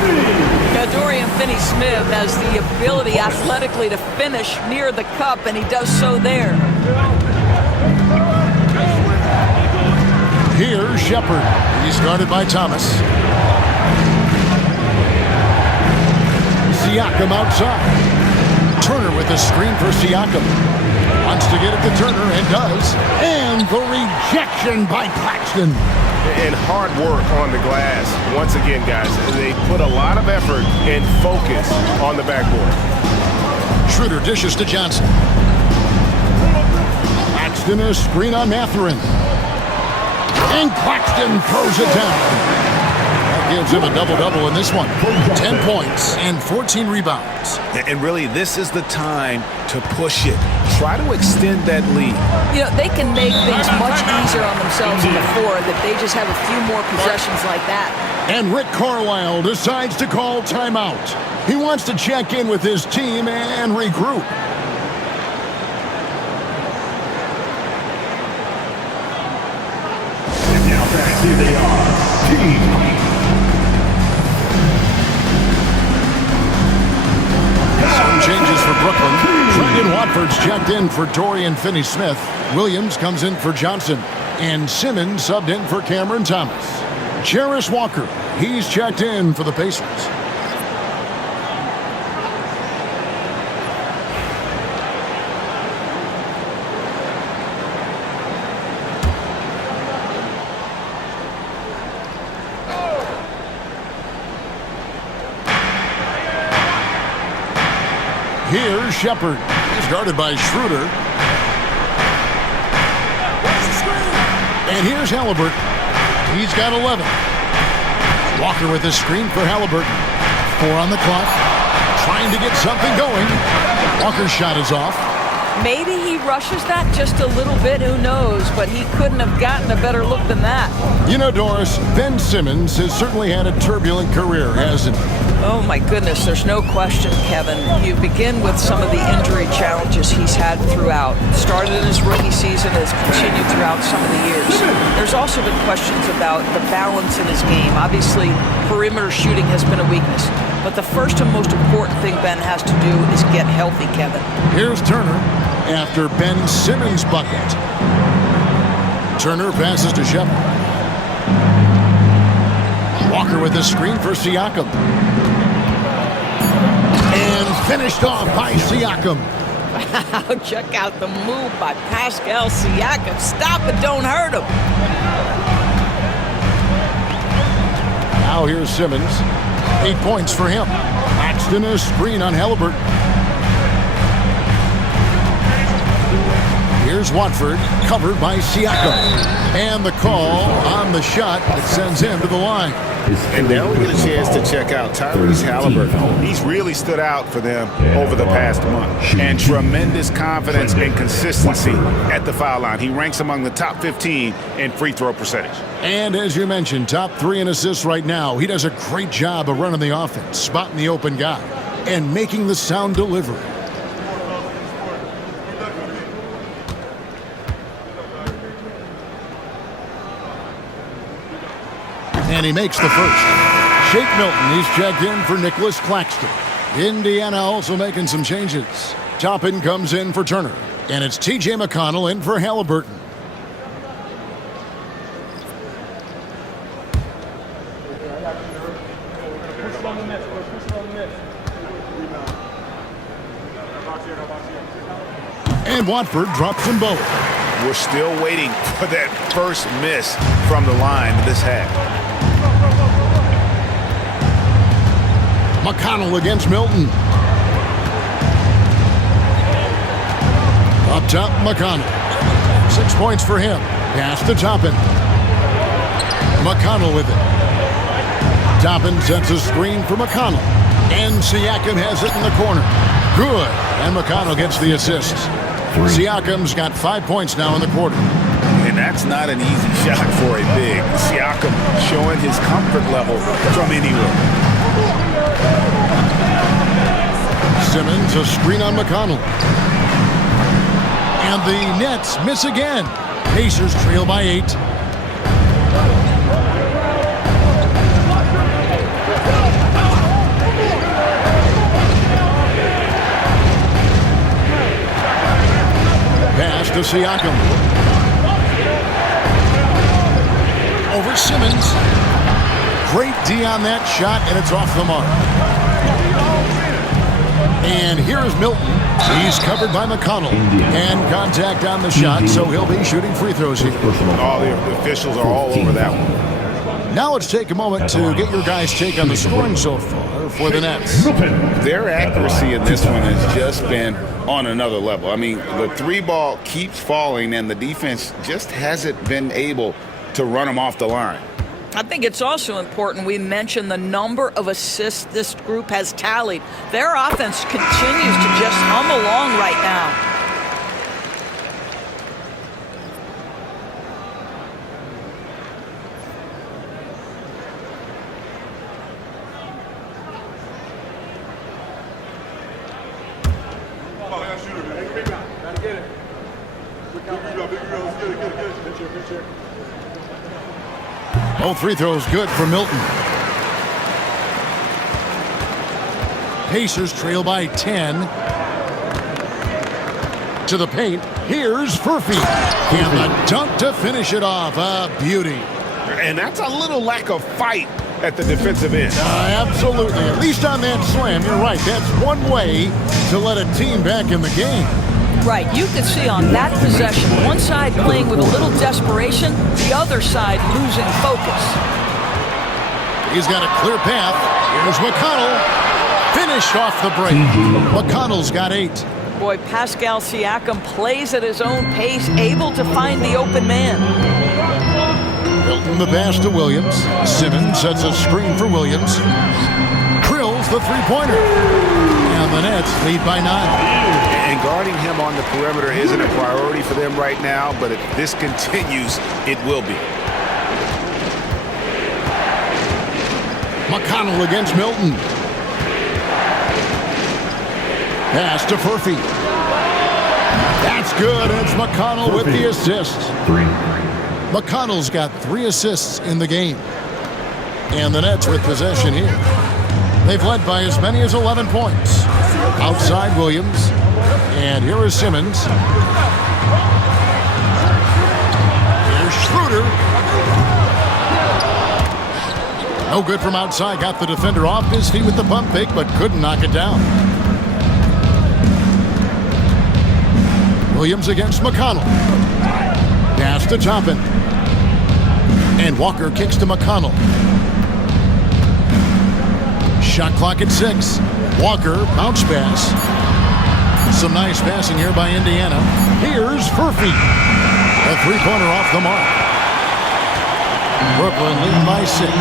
Now, Dorian Finney-Smith has the ability athletically to finish near the cup, and he does so there. Here's Shepard. He's guarded by Thomas. Siakam outside. Turner with a screen for Siakam. Wants to get it to Turner and does. And the rejection by Claxton. And hard work on the glass. Once again, guys, they put a lot of effort and focus on the backboard. Schroeder dishes to Johnson. Claxton a screen on Mathurin. And Claxton throws it down. That gives him a double-double in this one. 10 points and 14 rebounds. And really, this is the time to push it. Try to extend that lead. You know, they can make things much easier on themselves in the fourth if they just have a few more possessions like that. And Rick Carlisle decides to call timeout. He wants to check in with his team and regroup. And now back, here they are. Team. Some changes for Brooklyn. Brendan Watford's checked in for Dorian Finney-Smith. Williams comes in for Johnson. And Simmons subbed in for Cameron Thomas. Jarris Walker, he's checked in for the Pacers. Here's Shepard. He's guarded by Schroeder. And here's Halliburton. He's got 11. Walker with a screen for Halliburton. 4 on the clock. Trying to get something going. Walker's shot is off. Maybe he rushes that just a little bit, who knows, but he couldn't have gotten a better look than that. You know, Doris, Ben Simmons has certainly had a turbulent career, hasn't he? Oh my goodness, there's no question, Kevin. You begin with some of the injury challenges he's had throughout. Started in his rookie season, has continued throughout some of the years. There's also been questions about the balance in his game. Obviously, perimeter shooting has been a weakness. But the first and most important thing Ben has to do is get healthy, Kevin. Here's Turner after Ben Simmons' bucket. Turner passes to Shepard. Walker with a screen for Siakam. And finished off by Siakam. Wow, check out the move by Pascal Siakam. Stop it, don't hurt him. Now here's Simmons. 8 points for him. Claxton a screen on Halliburton. Here's Watford, covered by Siakam. And the call on the shot that sends him to the line. And now we get a chance to check out Tyrese Halliburton. He's really stood out for them over the past month. And tremendous confidence and consistency at the foul line. He ranks among the top 15 in free throw percentage. And as you mentioned, top 3 in assists right now. He does a great job of running the offense, spotting the open guy, and making the sound delivery. And he makes the first. Shake Milton, he's checked in for Nicholas Claxton. Indiana also making some changes. Toppin comes in for Turner. And it's T.J. McConnell in for Halliburton. And Watford drops them both. We're still waiting for that first miss from the line this half. McConnell against Milton. Up top, McConnell. 6 points for him. Pass to Toppin. McConnell with it. Toppin sets a screen for McConnell. And Siakam has it in the corner. Good. And McConnell gets the assist. Siakam's got 5 points now in the quarter. And that's not an easy shot for a big. Siakam showing his comfort level from anywhere. Simmons, a screen on McConnell. And the Nets miss again. Pacers trail by 8. Pass to Siakam. Over Simmons. Great D on that shot, and it's off the mark. And here is Milton. He's covered by McConnell. And contact on the shot, so he'll be shooting free throws here. All the officials are all over that one. Now let's take a moment to get your guys' take on the scoring so far for the Nets. Their accuracy in this one has just been on another level. I mean, the 3-ball keeps falling, and the defense just hasn't been able to run them off the line. I think it's also important we mention the number of assists this group has tallied. Their offense continues to just hum along right now. Both free throws good for Milton. Pacers trail by 10. To the paint. Here's Furphy. And the dunk to finish it off. A beauty. And that's a little lack of fight at the defensive end. Absolutely. At least on that slam, you're right. That's one way to let a team back in the game. Right, you could see on that possession, one side playing with a little desperation, the other side losing focus. He's got a clear path. Here's McConnell. Finished off the break. McConnell's got 8. Boy, Pascal Siakam plays at his own pace, able to find the open man. Milton the pass to Williams. Simmons sets a screen for Williams. Drills the three-pointer. And the Nets lead by 9. And guarding him on the perimeter isn't a priority for them right now, but if this continues, it will be. McConnell against Milton. Pass to Furphy. That's good. It's McConnell with the assist. McConnell's got 3 assists in the game. And the Nets with possession here. They've led by as many as 11 points. Outside Williams. And here is Simmons. Here's Schroeder. No good from outside. Got the defender off his feet with the pump fake, but couldn't knock it down. Williams against McConnell. Pass to Toppin. And Walker kicks to McConnell. Shot clock at 6. Walker, bounce pass. Some nice passing here by Indiana. Here's Furphy. A three-pointer off the mark. Brooklyn leading by 6.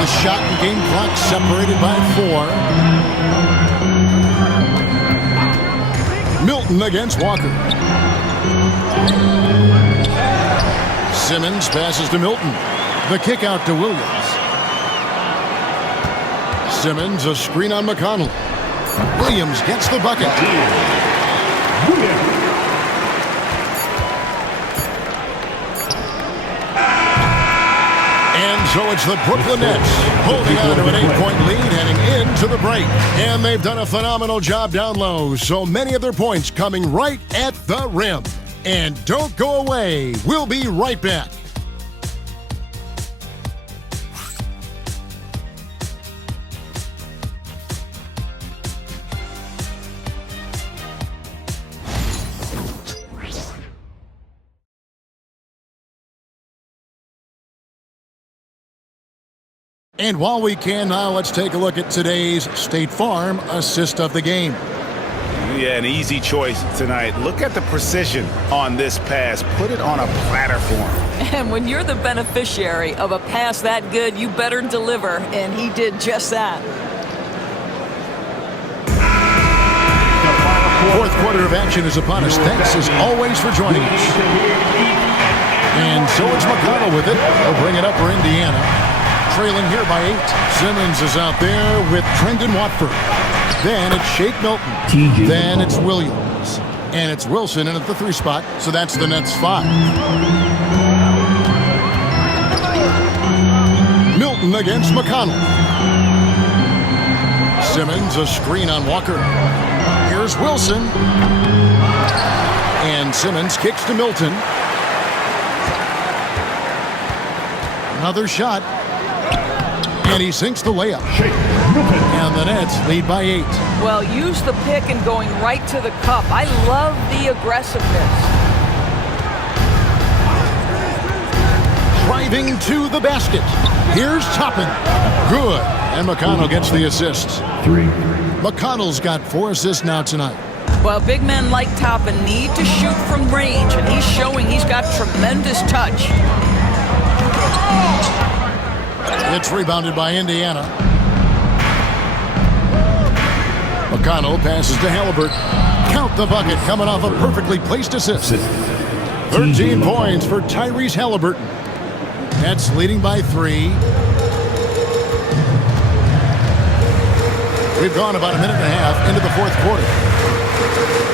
The shot and game clock separated by 4. Milton against Walker. Simmons passes to Milton. The kick out to Williams. Simmons, a screen on McConnell. Williams gets the bucket. And so it's the Brooklyn Nets holding on to an 8-point lead heading into the break. And they've done a phenomenal job down low. So many of their points coming right at the rim. And don't go away. We'll be right back. And while we can now, let's take a look at today's State Farm assist of the game. Yeah, an easy choice tonight. Look at the precision on this pass. Put it on a platter for him. And when you're the beneficiary of a pass that good, you better deliver, and he did just that. Fourth quarter of action is upon us. Thanks as always for joining us. And so it's McConnell with it. He'll bring it up for Indiana. Trailing here by 8. Simmons is out there with Trendon Watford. Then it's Shake Milton. Then it's Williams. And it's Wilson in at the 3 spot. So that's the Nets 5. Milton against McConnell. Simmons, a screen on Walker. Here's Wilson. And Simmons kicks to Milton. Another shot. And he sinks the layup. And the Nets lead by 8. Well, use the pick and going right to the cup. I love the aggressiveness. Driving to the basket. Here's Toppin. Good. And McConnell gets the assist. 3. McConnell's got 4 assists now tonight. Well, big men like Toppin need to shoot from range, and he's showing he's got tremendous touch. It's rebounded by Indiana. McConnell passes to Halliburton. Count the bucket coming off a perfectly placed assist. 13 points for Tyrese Halliburton. Nets leading by 3. We've gone about a minute and a half into the fourth quarter.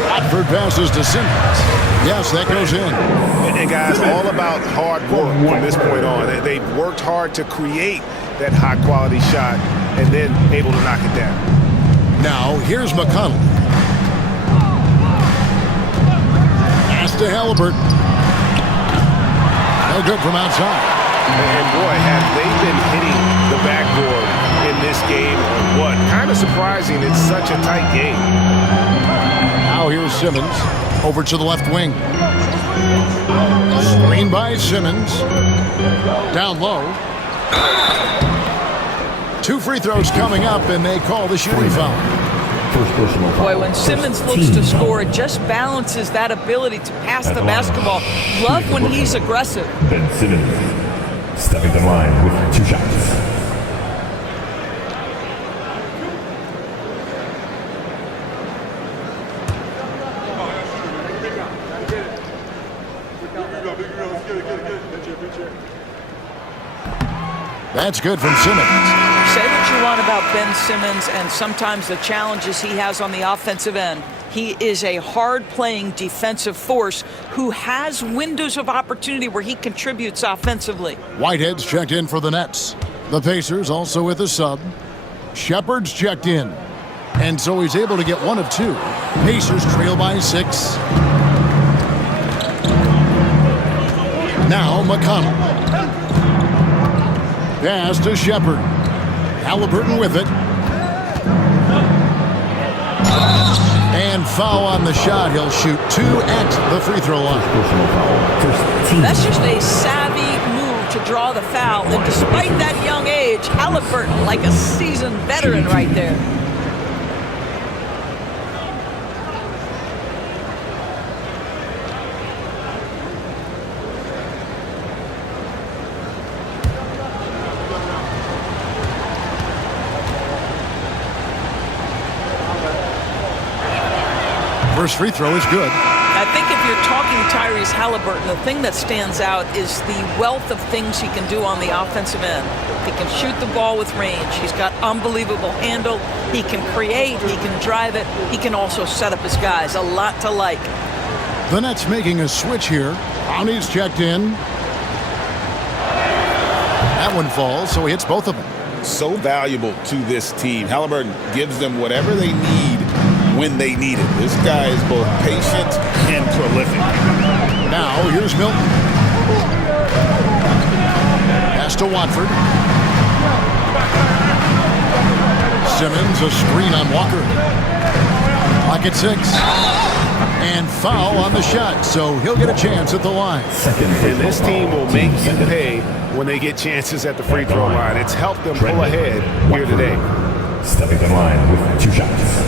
Watford passes to Simmons. Yes, that goes in. And guys, all about hard work from this point on. They've worked hard to create that high-quality shot and then able to knock it down. Now, here's McConnell. Pass to Halliburton. No good from outside. And boy, have they been hitting the backboard in this game or what? Kind of surprising it's such a tight game. Now here's Simmons. Over to the left wing. Screen by Simmons. Down low. 2 free throws coming up, and they call the shooting foul. Boy, when Simmons looks to score, it just balances that ability to pass the basketball. Love when he's aggressive. Ben Simmons stepping to the line with 2 shots. That's good from Simmons. Say what you want about Ben Simmons and sometimes the challenges he has on the offensive end. He is a hard-playing defensive force who has windows of opportunity where he contributes offensively. Whitehead's checked in for the Nets. The Pacers also with a sub. Shepard's checked in. And so he's able to get 1 of 2. Pacers trail by 6. Now McConnell. Pass to Shepard. Halliburton with it. And foul on the shot. He'll shoot 2 at the free throw line. That's just a savvy move to draw the foul. And despite that young age, Halliburton like a seasoned veteran right there. First free throw is good. I think if you're talking Tyrese Halliburton, the thing that stands out is the wealth of things he can do on the offensive end. He can shoot the ball with range. He's got unbelievable handle. He can create. He can drive it. He can also set up his guys. A lot to like. The Nets making a switch here. Brownie's checked in. That one falls, so he hits both of them. So valuable to this team. Halliburton gives them whatever they need when they need it. This guy is both patient and prolific. Now here's Milton. Pass to Watford. Simmons, a screen on Walker. Clock at 6. And foul on the shot, so he'll get a chance at the line. And this team will make you pay when they get chances at the free throw line. It's helped them pull ahead here today. Stepping in line with 2 shots.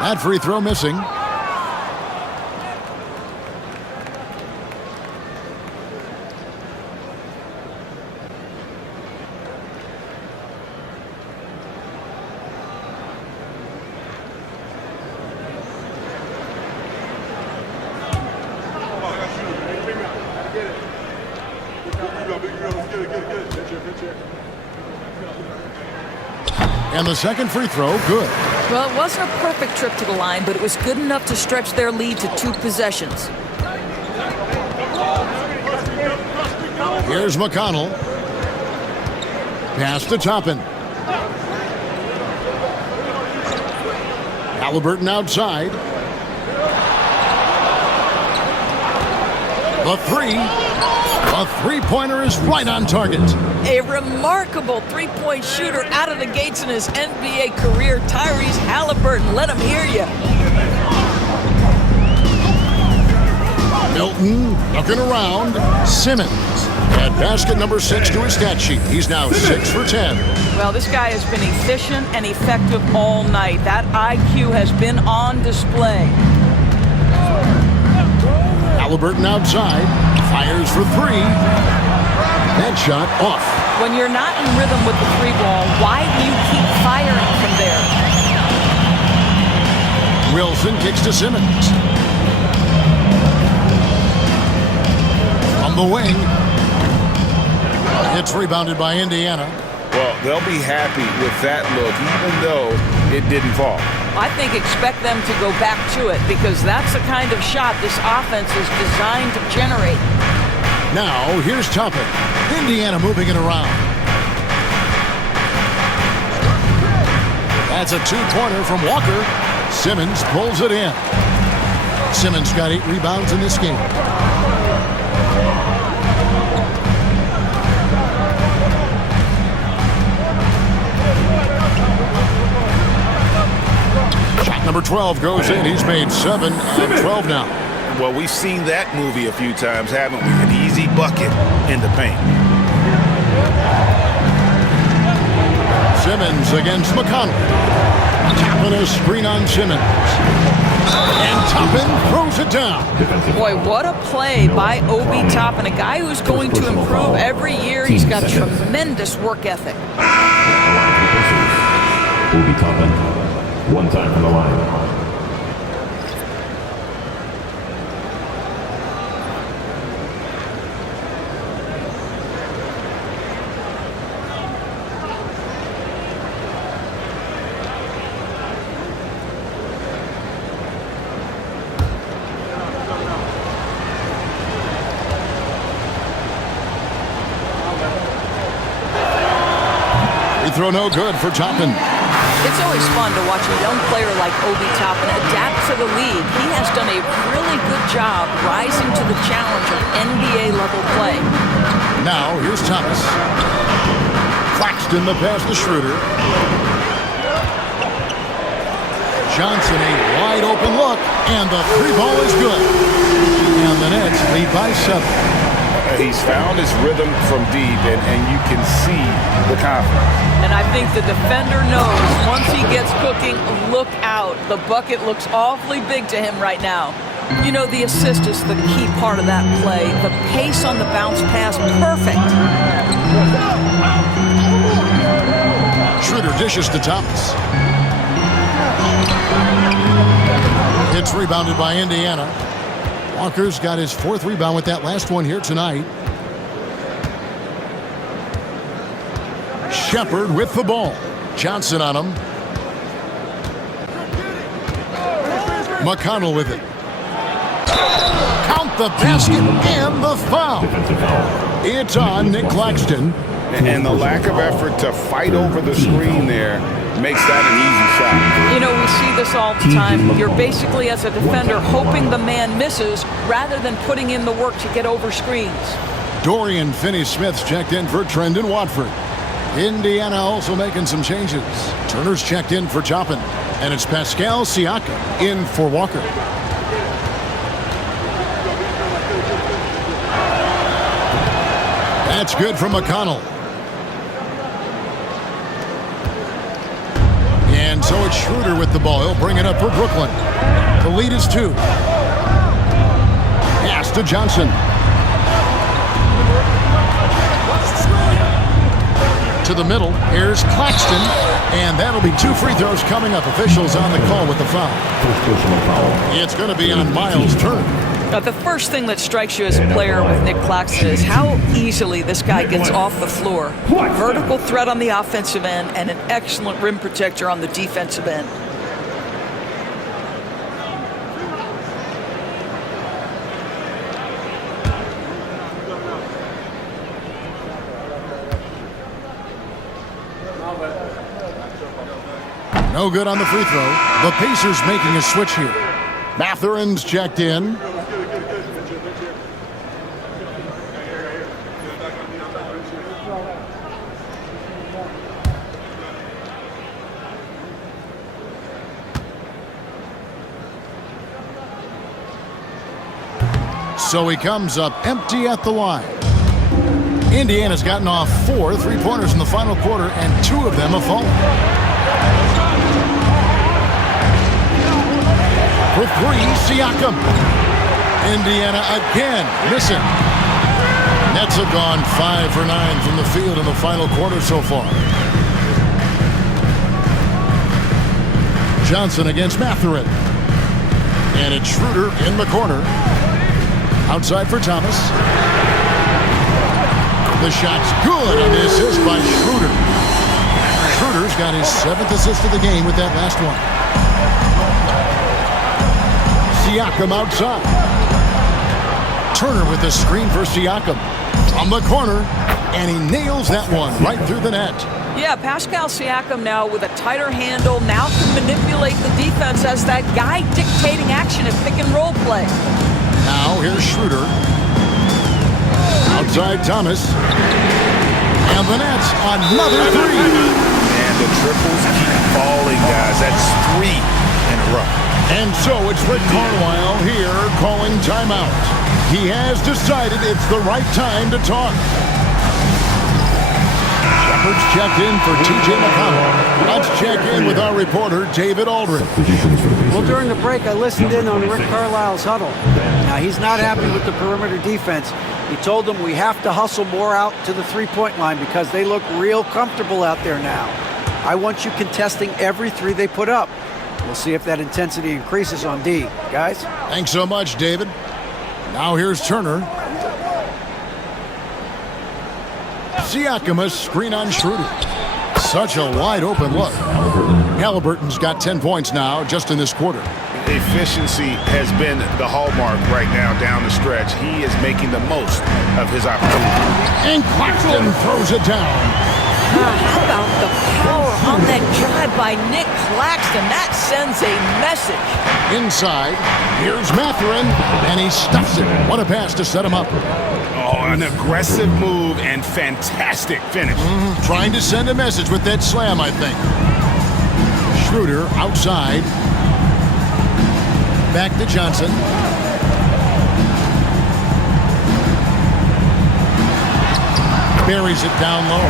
That free throw missing. And the second free throw, good. Well, it wasn't a perfect trip to the line, but it was good enough to stretch their lead to 2 possessions. Here's McConnell. Pass to Toppin. Halliburton outside. The three-pointer is right on target. A remarkable three-point shooter out of the gates in his NBA career, Tyrese Halliburton. Let him hear you. Milton looking around. Simmons at basket number 6 to his stat sheet. He's now 6 for 10. Well, this guy has been efficient and effective all night. That IQ has been on display. Halliburton outside. Fires for 3. That shot off. When you're not in rhythm with the 3 ball, why do you keep firing from there? Wilson kicks to Simmons. On the wing. It's rebounded by Indiana. Well, they'll be happy with that look, even though it didn't fall. I think expect them to go back to it because that's the kind of shot this offense is designed to generate. Now, here's Toppin. Indiana moving it around. That's a 2-pointer from Walker. Simmons pulls it in. Simmons got 8 rebounds in this game. Shot number 12 goes in. He's made 7 and 12 now. Well, we've seen that movie a few times, haven't we? An easy bucket in the paint. Simmons against McConnell. Toppin a screen on Simmons. And Toppin throws it down. Boy, what a play by Obi Toppin, a guy who's going to improve every year. He's got tremendous work ethic. Obi Toppin, 1 time from the line. Throw no good for Toppin. It's always fun to watch a young player like Obi Toppin adapt to the league. He has done a really good job rising to the challenge of NBA-level play. Now, here's Thomas. Claxton the pass to Schroeder. Johnson a wide open look, and the 3 ball is good. And the Nets lead by 7. He's found his rhythm from deep, and you can see the confidence. And I think the defender knows once he gets cooking, look out. The bucket looks awfully big to him right now. You know, the assist is the key part of that play. The pace on the bounce pass, perfect. Schroeder dishes to Thomas. It's rebounded by Indiana. Walker's got his 4th rebound with that last one here tonight. Shepard with the ball. Johnson on him. McConnell with it. Count the basket and the foul. It's on Nick Claxton. And the lack of effort to fight over the screen there makes that an easy shot. You know, we see this all the time. You're basically, as a defender, hoping the man misses rather than putting in the work to get over screens. Dorian Finney-Smith's checked in for Trendon Watford. Indiana also making some changes. Turner's checked in for Toppin. And it's Pascal Siakam in for Walker. That's good from McConnell. And so it's Schroeder with the ball. He'll bring it up for Brooklyn. The lead is 2. Pass to Johnson. To the middle. Here's Claxton. And that'll be 2 free throws coming up. Officials on the call with the foul. It's going to be on Miles Turner. Now, the first thing that strikes you as a player with Nick Claxton is how easily this guy gets off the floor. Vertical threat on the offensive end and an excellent rim protector on the defensive end. No good on the free throw. The Pacers making a switch here. Matherin's checked in. So he comes up empty at the line. Indiana's gotten off 4 3-pointers in the final quarter, and 2 of them have fallen. For 3, Siakam. Indiana again missing. Nets have gone 5 for 9 from the field in the final quarter so far. Johnson against Mathurin. And it's Schroeder in the corner. Outside for Thomas. The shot's good on the assist by Schroeder. Schroeder's got his 7th assist of the game with that last one. Siakam outside. Turner with the screen for Siakam. From the corner, and he nails that one right through the net. Yeah, Pascal Siakam now with a tighter handle, now can manipulate the defense as that guy dictating action at pick and roll play. Now here's Schroeder. Outside Thomas. And the Nets, another 3. And the triples keep falling, guys. That's 3 in a row. And so it's Rick Carlisle here calling timeout. He has decided it's the right time to talk. Shepard's checked in for T.J. McConnell. Let's check in with our reporter, David Aldridge. Well, during the break, I listened in on Rick Carlisle's huddle. Now, he's not happy with the perimeter defense. He told them we have to hustle more out to the three-point line because they look real comfortable out there now. I want you contesting every 3 they put up. We'll see if that intensity increases on D. Guys? Thanks so much, David. Now here's Turner. Siakam, a screen on Schroeder. Such a wide open look. Halliburton's got 10 points now just in this quarter. Efficiency has been the hallmark right now down the stretch. He is making the most of his opportunity. And Claxton throws it down. How about the power on that drive by Nick Claxton? That sends a message. Inside, here's Mathurin, and he stuffs it. What a pass to set him up. Oh, an aggressive move and fantastic finish. Trying to send a message with that slam, I think. Schroeder outside. Back to Johnson. Buries it down low.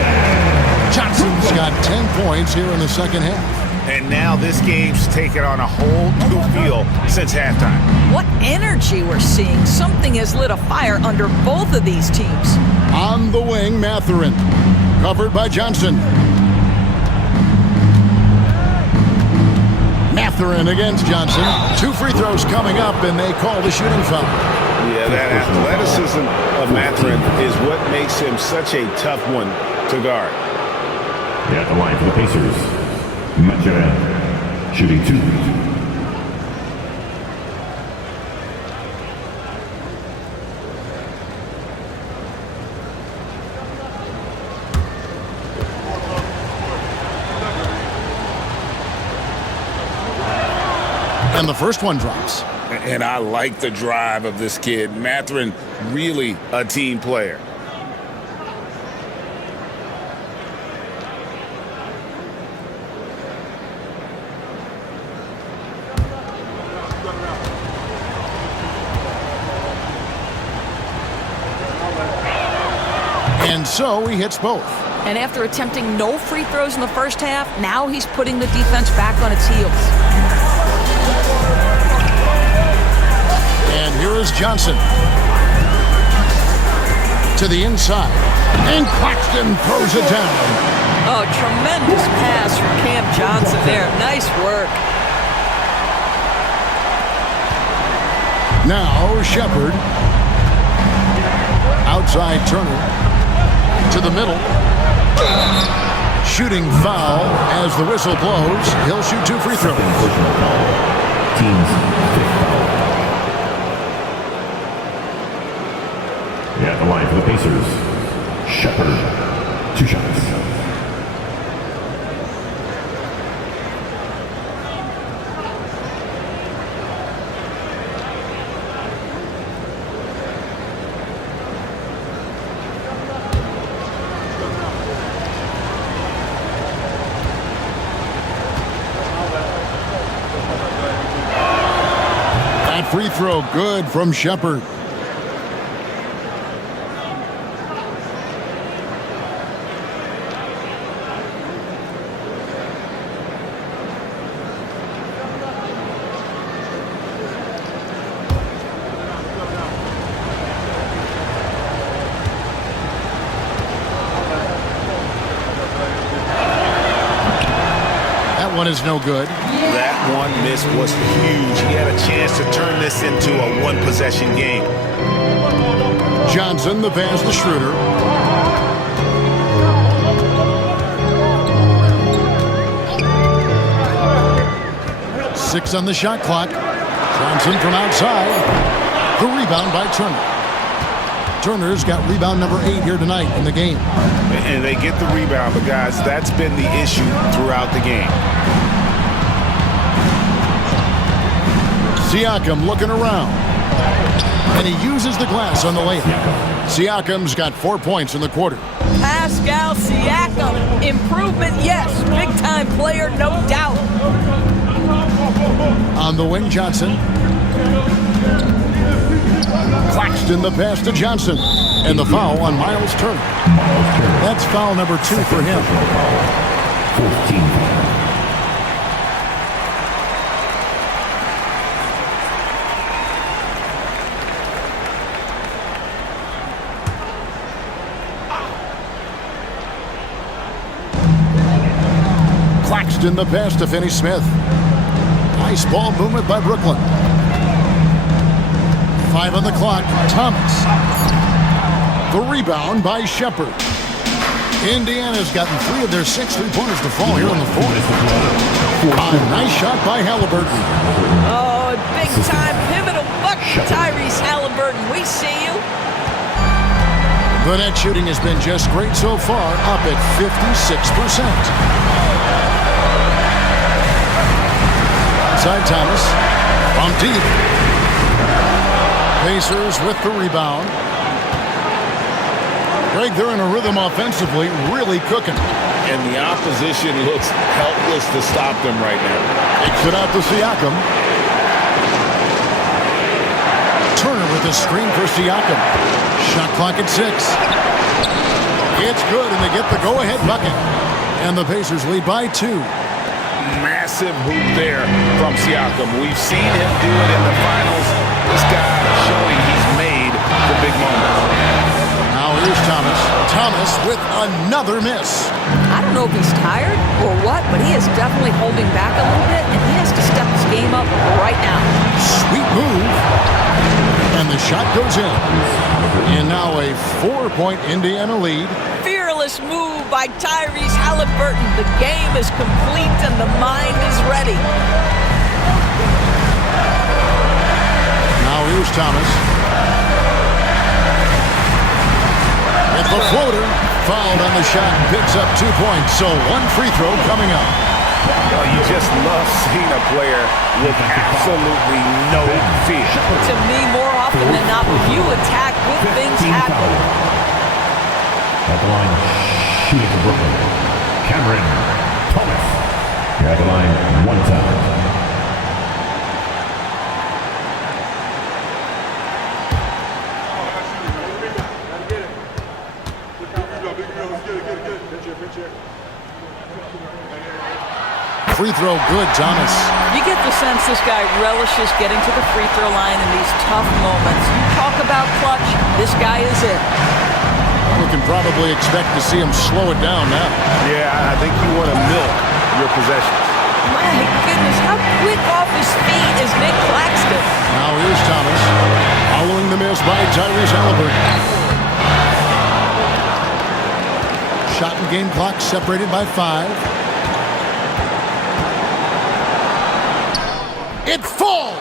Johnson's got 10 points here in the second half. And now this game's taken on a whole new feel since halftime. What energy we're seeing. Something has lit a fire under both of these teams. On the wing, Mathurin. Covered by Johnson. Mathurin against Johnson. 2 free throws coming up, and they call the shooting foul. Yeah, that athleticism of Mathurin is what makes him such a tough one to guard. At the line for the Pacers, Mathurin, shooting 2. And the first one drops. And I like the drive of this kid. Mathurin, really a team player. And so he hits both. And after attempting no free throws in the first half, now he's putting the defense back on its heels. And here is Johnson. To the inside. And Claxton throws it down. Oh, tremendous pass from Cam Johnson there. Nice work. Now Shepard. Outside Turner. To the middle. Shooting foul as the whistle blows. He'll shoot 2 free throws. Team's fifth foul. At the line for the Pacers, Shepard, 2 shots. Free throw good from Shepard. That one is no good. That one miss was huge. He had a chance to turn this into a one-possession game. Johnson, the pass to Schroeder. Six on the shot clock. Johnson from outside. The rebound by Turner. Turner's got rebound number 8 here tonight in the game. And they get the rebound, but guys, that's been the issue throughout the game. Siakam looking around. And he uses the glass on the layup. Siakam's got 4 points in the quarter. Pascal Siakam. Improvement, yes. Big-time player, no doubt. On the wing, Johnson. Claxton the pass to Johnson. And the foul on Miles Turner. That's foul number 2 for him. 14. Claxton the pass to Finney-Smith. Nice ball movement by Brooklyn. 5 on the clock. Thomas. The rebound by Shepard. Indiana's gotten 3 of their 6 3-pointers to fall here in the fourth. A nice shot by Halliburton. Oh, big-time pivotal bucket, Tyrese Halliburton. We see you. The net shooting has been just great so far, up at 56%. Outside Thomas. From deep. Pacers with the rebound. Greg, they're in a rhythm offensively, really cooking. And the opposition looks helpless to stop them right now. Takes it out to Siakam. Turner with a screen for Siakam. Shot clock at 6. It's good, and they get the go-ahead bucket. And the Pacers lead by 2. Massive hoop there from Siakam. We've seen him do it in the finals. This guy showing he's made the big moments. Now here's Thomas. Thomas with another miss. I don't know if he's tired or what, but he is definitely holding back a little bit, and he has to step his game up right now. Sweet move. And the shot goes in. And now a 4-point Indiana lead. Fearless move by Tyrese Halliburton. The game is complete and the mind is ready. Now here's Thomas. With the floater. Fouled on the shot and picks up 2 points. So 1 free throw coming up. Well, you just love seeing a player with absolutely no fear. To me, more often than not, when you attack with things happening. At the line, shooting for Brooklyn, Cameron Thomas. You're at the line one time. Free throw good, Thomas. You get the sense this guy relishes getting to the free throw line in these tough moments. You talk about clutch, this guy is it. We can probably expect to see him slow it down now. Yeah, I think you want to milk your possessions. My goodness, how quick off his feet is Nick Claxton. Now here's Thomas, following the miss by Tyrese Halliburton. Shot and game clock separated by 5. It falls!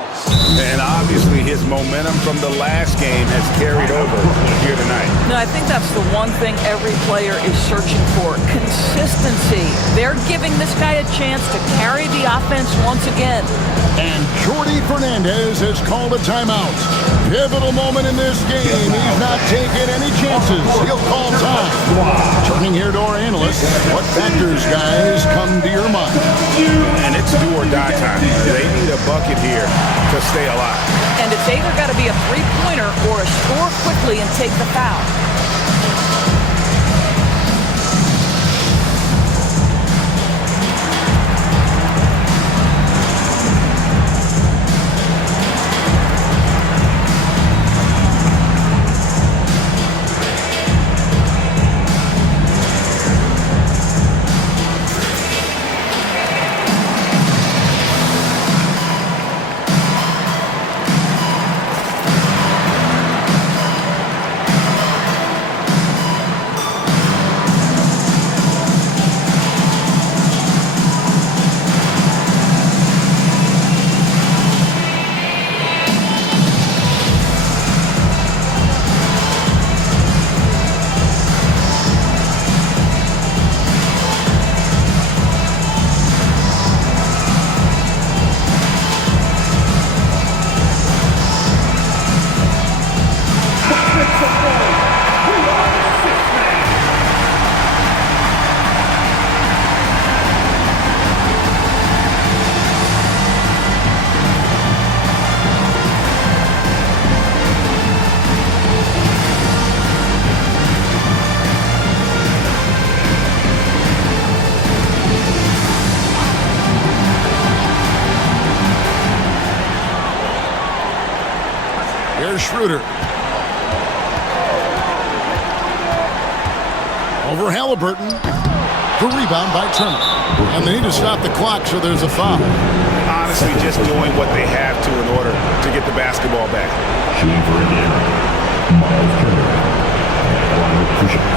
And obviously his momentum from the last game has carried over here tonight. No, I think that's the one thing every player is searching for. Consistency. They're giving this guy a chance to carry the offense once again. And Jordi Fernandez has called a timeout. Pivotal moment in this game. He's not taking any chances. He'll call time. Turning here to our analysts, what factors, guys, come to your mind? And it's do or die time. They need a bucket here to stay alive. And it's either got to be a three-pointer or a score quickly and take the foul. Schroeder. Over Halliburton. The rebound by Turner. And they need to stop the clock, so there's a foul. Honestly, just doing what they have to in order to get the basketball back. Shooting for Indiana, Miles Turner. Along with 2 shots.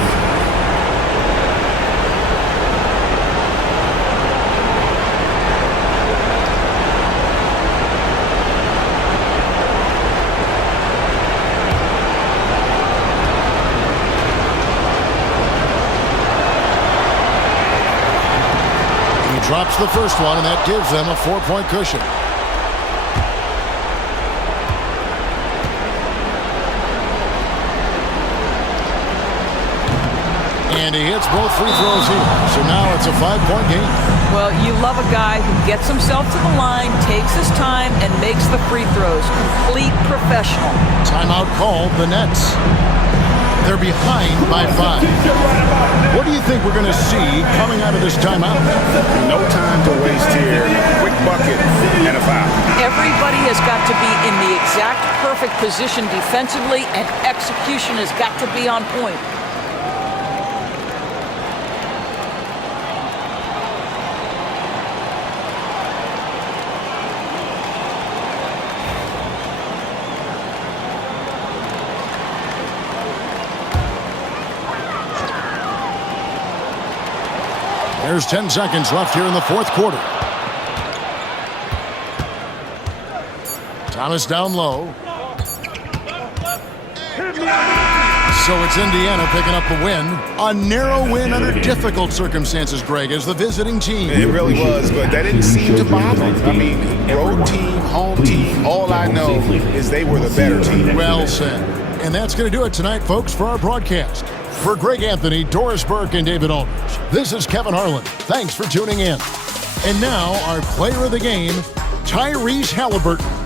Drops the first one, and that gives them a 4-point cushion. And he hits both free throws here. So now it's a 5-point game. Well, you love a guy who gets himself to the line, takes his time, and makes the free throws. Complete professional. Timeout called the Nets. They're behind by 5. What do you think we're going to see coming out of this timeout? No time to waste here. Quick bucket and a foul. Everybody has got to be in the exact perfect position defensively, and execution has got to be on point. There's 10 seconds left here in the fourth quarter. Thomas down low. So it's Indiana picking up the win. A narrow win under difficult circumstances, Greg, as the visiting team. It really was, but that didn't seem to bother. I mean, road team, home team, all I know is they were the better team. Well said. And that's going to do it tonight, folks, for our broadcast. For Greg Anthony, Doris Burke, and David Aldridge, this is Kevin Harlan. Thanks for tuning in. And now, our player of the game, Tyrese Halliburton.